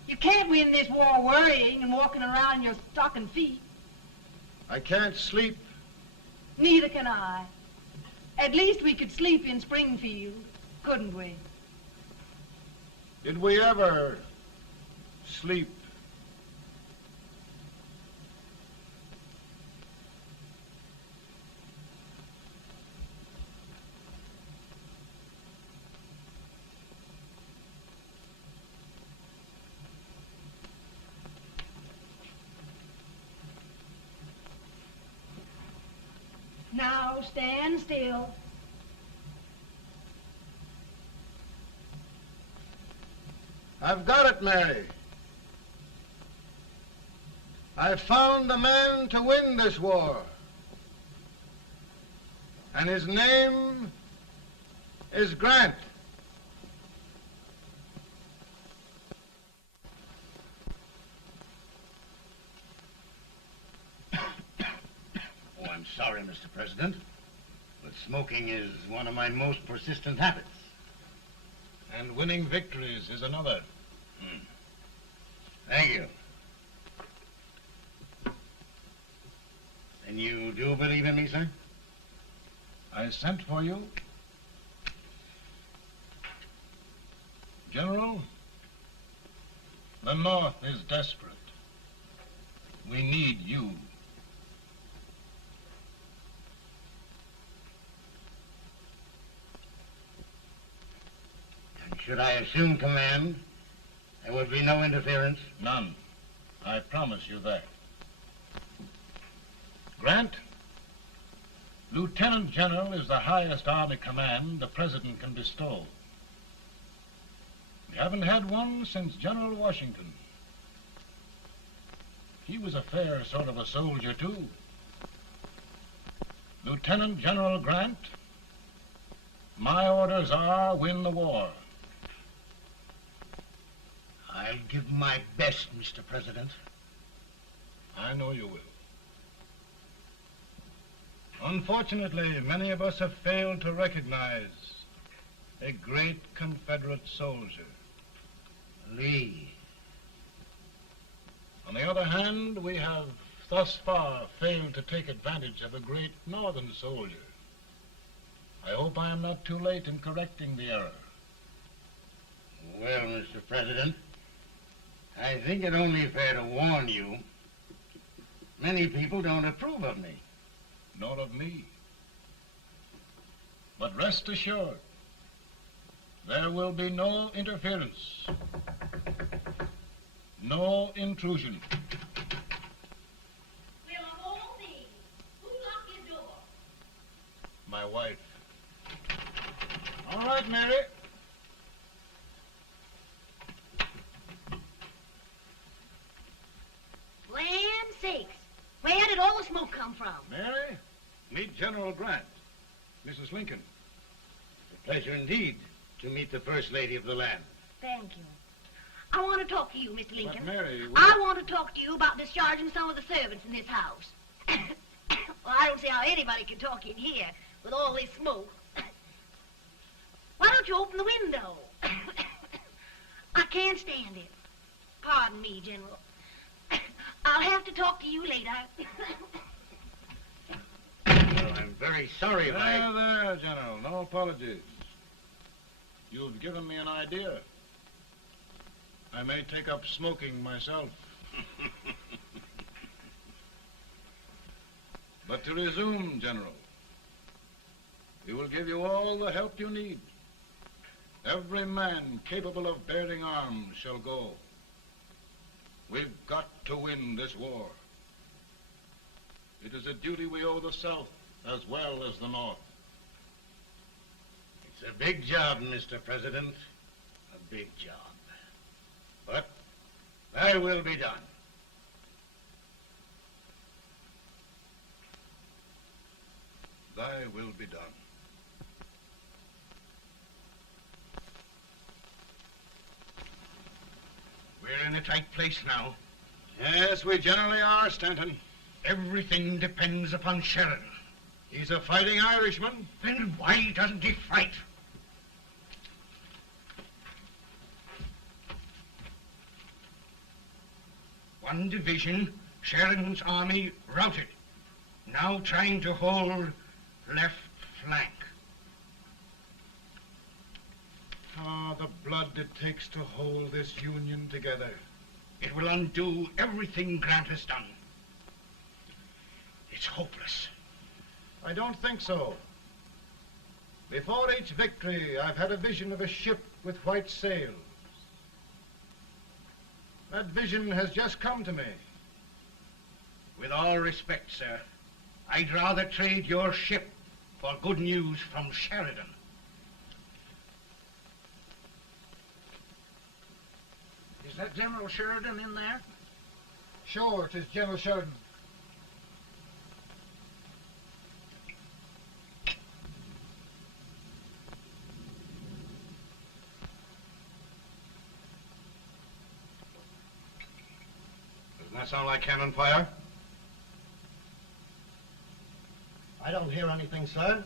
You can't win this war worrying and walking around in your stocking feet. I can't sleep. Neither can I. At least we could sleep in Springfield, couldn't we? Did we ever sleep? Now stand still. I've got it, Mary. I've found the man to win this war. And his name is Grant. Oh, I'm sorry, Mr. President, but smoking is one of my most persistent habits. And winning victories is another. Thank you. And you do believe in me, sir? I sent for you. General, the North is desperate. We need you. And should I assume command, there would be no interference? None. I promise you that. Grant, Lieutenant General is the highest Army command the President can bestow. We haven't had one since General Washington. He was a fair sort of a soldier, too. Lieutenant General Grant, my orders are win the war. I'll give my best, Mr. President. I know you will. Unfortunately, many of us have failed to recognize a great Confederate soldier, Lee. On the other hand, we have thus far failed to take advantage of a great Northern soldier. I hope I am not too late in correcting the error. Well, Mr. President, I think it only fair to warn you, many people don't approve of me. Nor of me. But rest assured, there will be no interference, no intrusion. Well, of all things, who locked your door? My wife. All right, Mary. Land sakes. Where did all the smoke come from? Mary, meet General Grant, Mrs. Lincoln. A pleasure indeed to meet the First Lady of the land. Thank you. I want to talk to you, Mr. Lincoln. But Mary, I want to talk to you about discharging some of the servants in this house. Well, I don't see how anybody can talk in here with all this smoke. Why don't you open the window? I can't stand it. Pardon me, General. I'll have to talk to you later. Well, I'm very sorry if There, General. No apologies. You've given me an idea. I may take up smoking myself. But to resume, General, we will give you all the help you need. Every man capable of bearing arms shall go. We've got to win this war. It is a duty we owe the South as well as the North. It's a big job, Mr. President. A big job. But thy will be done. Thy will be done. We're in a tight place now. Yes, we generally are, Stanton. Everything depends upon Sheridan. He's a fighting Irishman. Then why doesn't he fight? One division, Sheridan's army, routed. Now trying to hold left flank. Ah, the blood it takes to hold this Union together. It will undo everything Grant has done. It's hopeless. I don't think so. Before each victory, I've had a vision of a ship with white sails. That vision has just come to me. With all respect, sir, I'd rather trade your ship for good news from Sheridan. Is that General Sheridan in there? Sure, it is General Sheridan. Doesn't that sound like cannon fire? I don't hear anything, sir.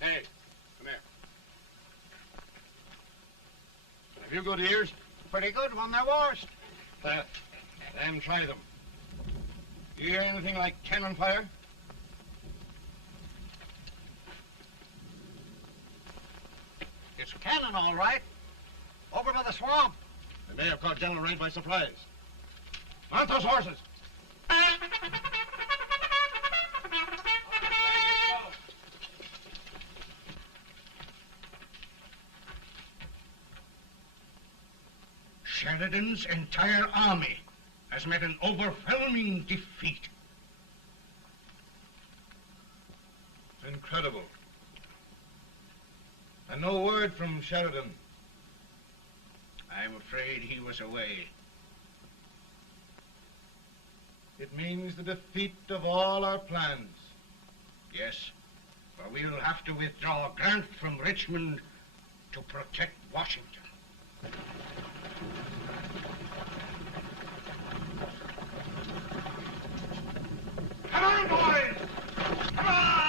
Hey, come here. Have you good ears? Pretty good when they're washed. Then try them. You hear anything like cannon fire? It's cannon, all right. Over by the swamp. They may have caught General Range by surprise. Mount those horses. Sheridan's entire army has met an overwhelming defeat. It's incredible. And no word from Sheridan. I'm afraid he was away. It means the defeat of all our plans. Yes, for we'll have to withdraw Grant from Richmond to protect Washington. Come on, boys! Come on!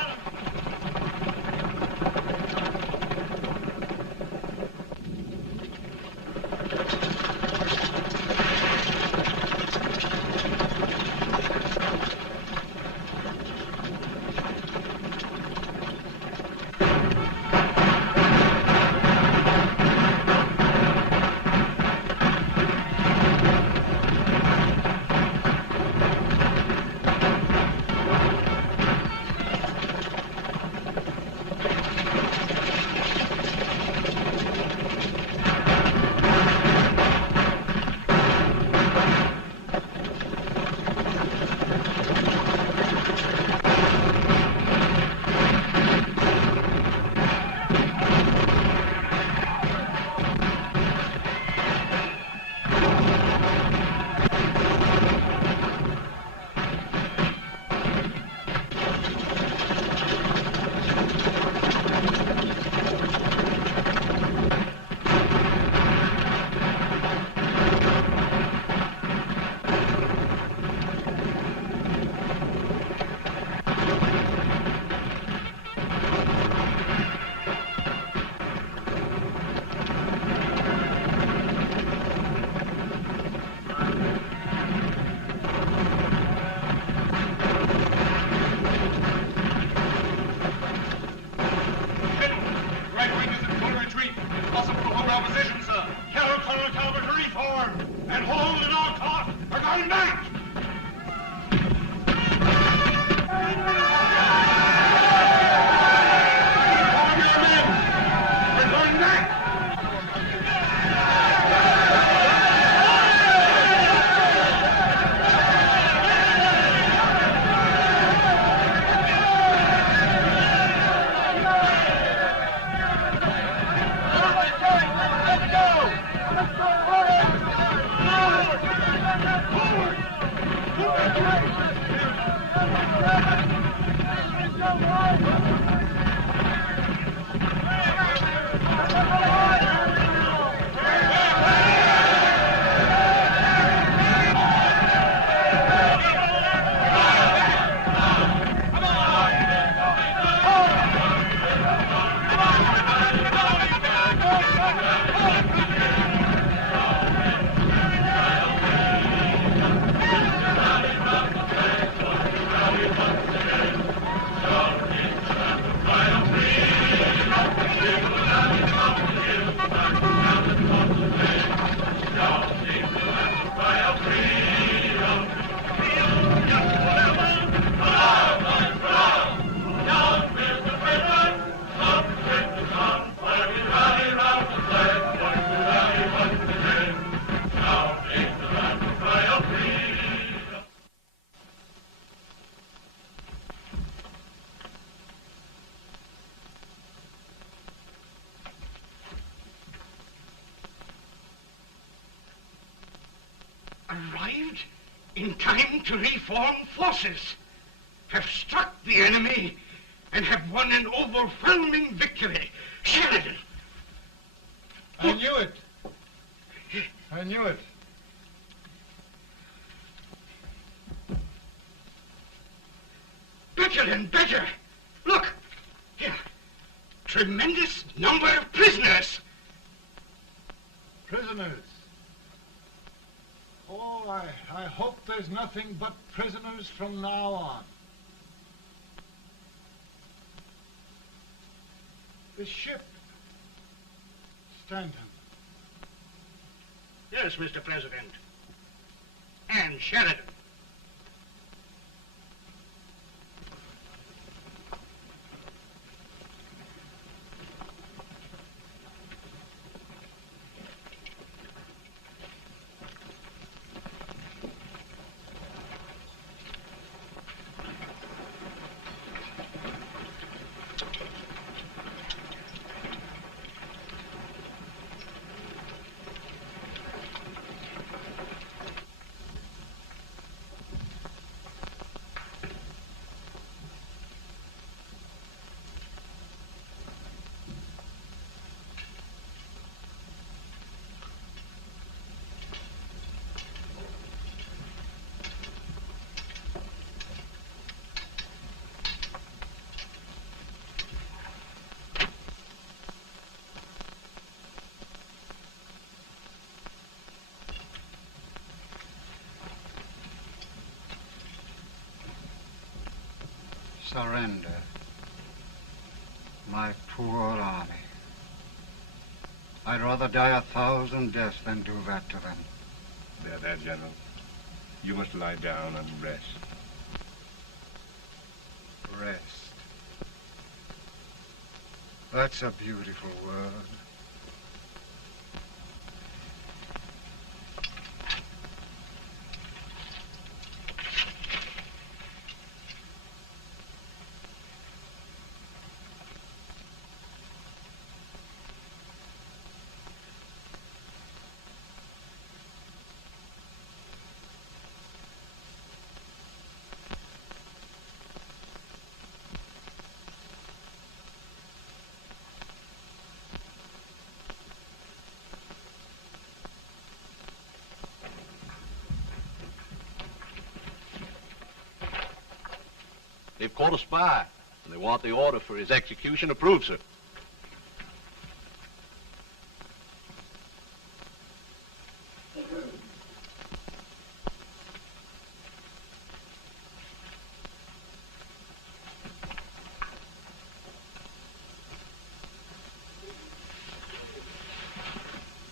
Arrived in time to reform forces, have struck the enemy, and have won an overwhelming victory. Sheridan! I knew it. I knew it. Better and better. Look, here. Tremendous number of prisoners. Prisoners. Oh, I hope there's nothing but prisoners from now on. The ship. Stanton. Yes, Mr. President. And Sheridan. Surrender. My poor army. I'd rather die 1,000 deaths than do that to them. There, General. You must lie down and rest. Rest. That's a beautiful word. They've caught a spy, and they want the order for his execution approved, sir.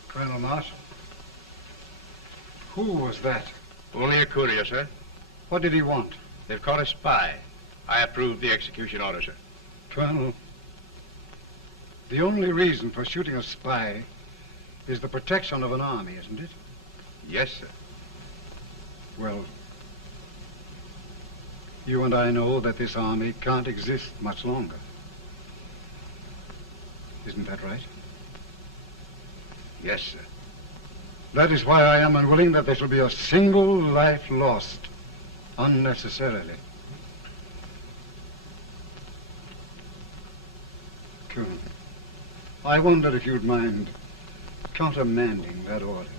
Colonel Marshall. Who was that? Only a courier, sir. What did he want? They've caught a spy. I approve the execution order, sir. Colonel, the only reason for shooting a spy is the protection of an army, isn't it? Yes, sir. Well, you and I know that this army can't exist much longer. Isn't that right? Yes, sir. That is why I am unwilling that there shall be a single life lost unnecessarily. Colonel, I wonder if you'd mind countermanding that order.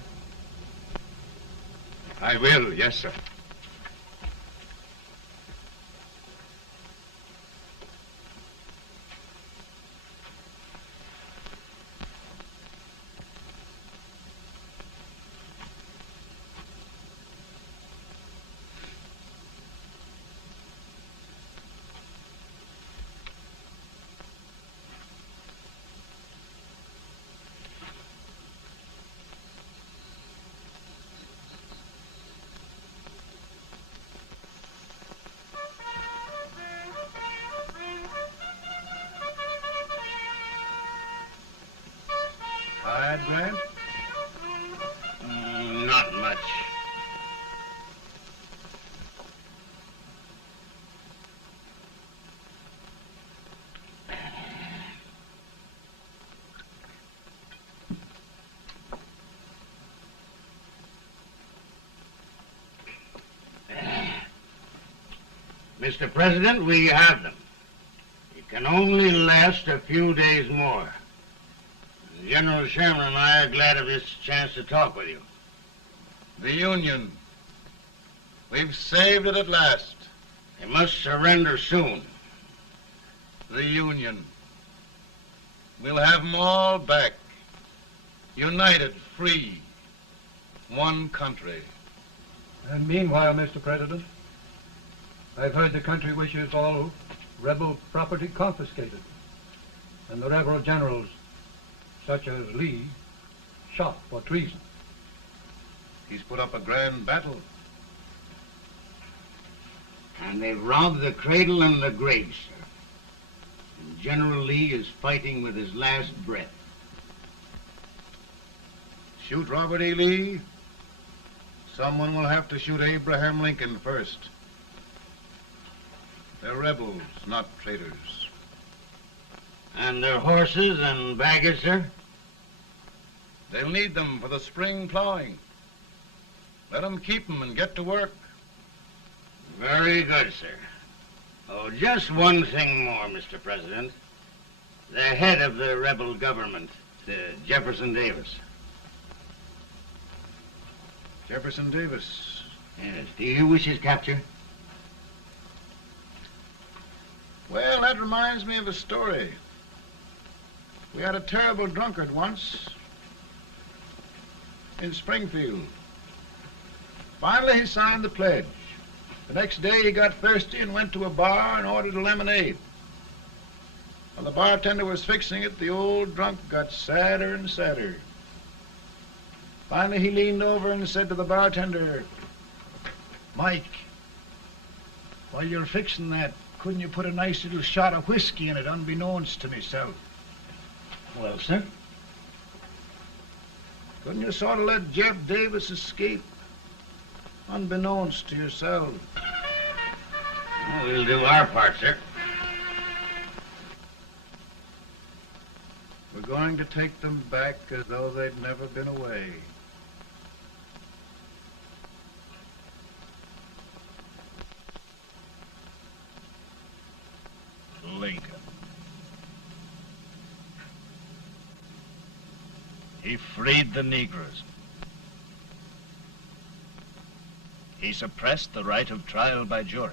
I will, yes, sir. Tired, Grant? Not much. Mr. President, we have them. It can only last a few days more. General Sherman and I are glad of this chance to talk with you. The Union. We've saved it at last. They must surrender soon. The Union. We'll have them all back. United, free. One country. And meanwhile, Mr. President, I've heard the country wishes all rebel property confiscated, and the rebel generals, such as Lee, shot for treason. He's put up a grand battle. And they've robbed the cradle and the grave, sir. And General Lee is fighting with his last breath. Shoot Robert E. Lee? Someone will have to shoot Abraham Lincoln first. They're rebels, not traitors. And their horses and baggage, sir? They'll need them for the spring plowing. Let them keep them and get to work. Very good, sir. Oh, just one thing more, Mr. President. The head of the rebel government, Jefferson Davis. Jefferson Davis? Yes. Do you wish his capture? Well, that reminds me of a story. We had a terrible drunkard once in Springfield. Finally, he signed the pledge. The next day, he got thirsty and went to a bar and ordered a lemonade. While the bartender was fixing it, the old drunk got sadder and sadder. Finally, he leaned over and said to the bartender, "Mike, while you're fixing that, couldn't you put a nice little shot of whiskey in it, unbeknownst to myself?" Well, sir? Couldn't you sort of let Jeff Davis escape, unbeknownst to yourself? Well, we'll do our part, sir. We're going to take them back as though they'd never been away. Lincoln. He freed the Negroes. He suppressed the right of trial by jury.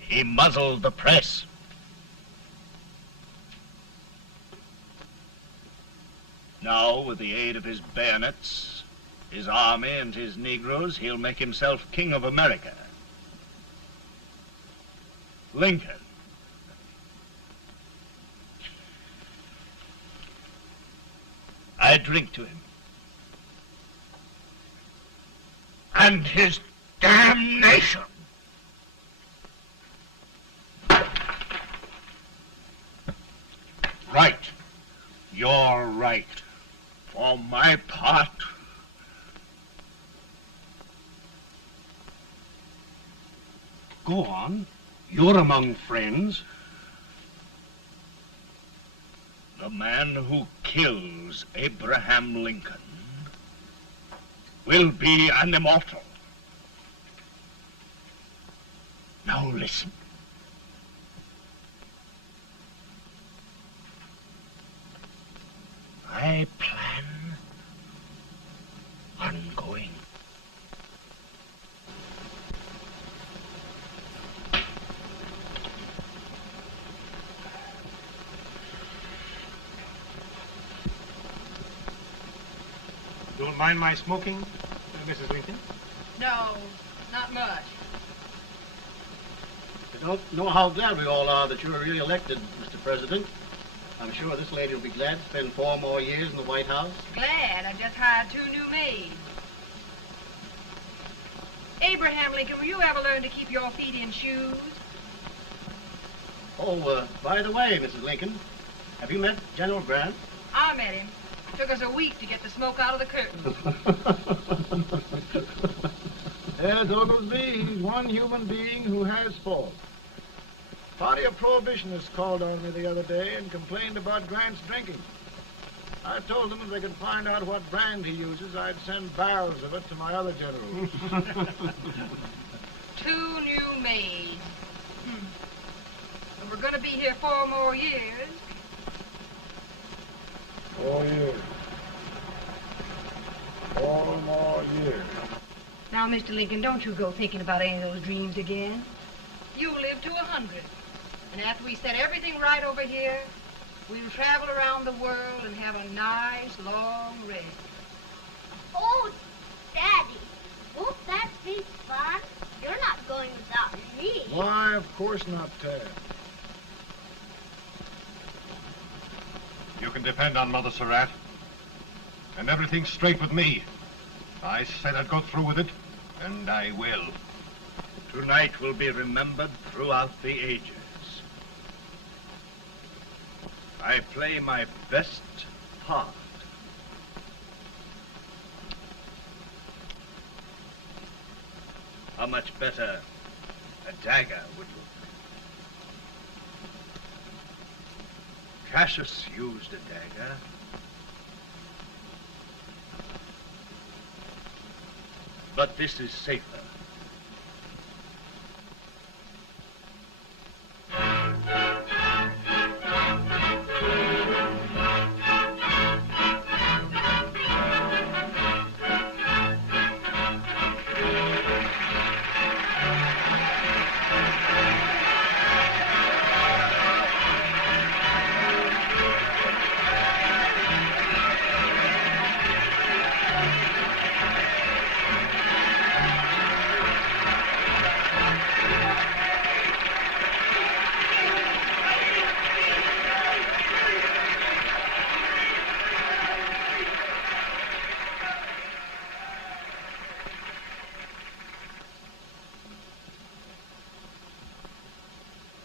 He muzzled the press. Now, with the aid of his bayonets, his army, and his Negroes, he'll make himself king of America. Lincoln. I drink to him. And his damnation. Right. You're right. For my part, go on. You're among friends. The man who kills Abraham Lincoln will be an immortal. Now listen. I plan on going. Don't mind my smoking, Mrs. Lincoln? No, not much. I don't know how glad we all are that you were really elected, Mr. President. I'm sure this lady will be glad to spend 4 more years in the White House. Glad. I just hired 2 new maids. Abraham Lincoln, will you ever learn to keep your feet in shoes? Oh, by the way, Mrs. Lincoln, have you met General Grant? I met him. It took us a week to get the smoke out of the curtains. Yes, Oglesby, he's one human being who has faults. A party of prohibitionists called on me the other day and complained about Grant's drinking. I told them if they could find out what brand he uses, I'd send barrels of it to my other generals. 2 new maids. And we're going to be here 4 more years. 4 years. 4 more years. Now, Mr. Lincoln, don't you go thinking about any of those dreams again. You live to 100. And after we set everything right over here, we'll travel around the world and have a nice, long rest. Oh, Daddy, won't that be fun? You're not going without me. Why, of course not, Tad. You can depend on Mother Surratt. And everything's straight with me. I said I'd go through with it, and I will. Tonight will be remembered throughout the ages. I play my best part. How much better a dagger would look. Cassius used a dagger. But this is safer.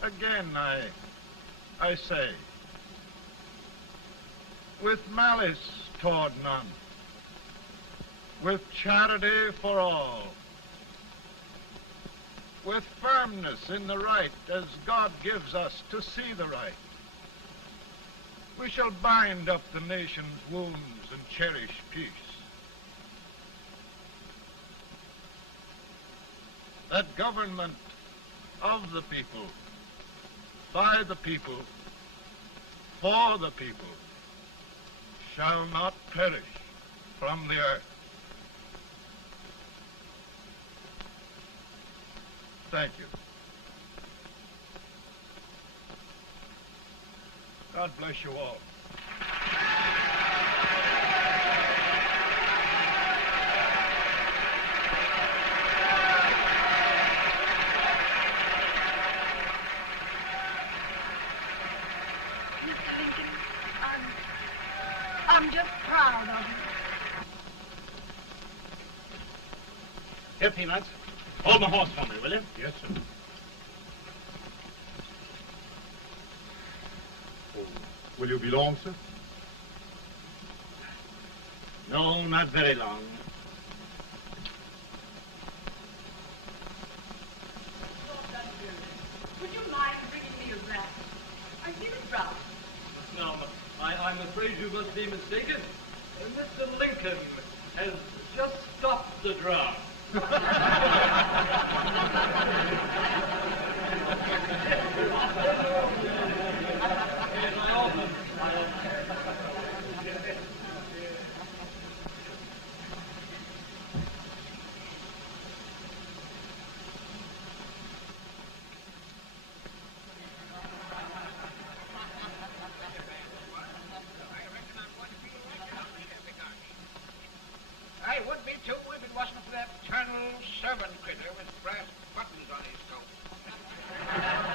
Again, I say, with malice toward none, with charity for all, with firmness in the right as God gives us to see the right, we shall bind up the nation's wounds and cherish peace. That government of the people, by the people, for the people, shall not perish from the earth. Thank you. God bless you all. Mr. Lincoln, I'm just proud of you. Here, Peanuts. Hold my horse for me, will you? Yes, sir. Oh, will you be long, sir? No, not very long. Would you mind bringing me a wrap? I feel it rough. No, I'm afraid you must be mistaken. Mr. Lincoln has just stopped I would be too if it wasn't for that eternal servant critter with brass buttons on his coat.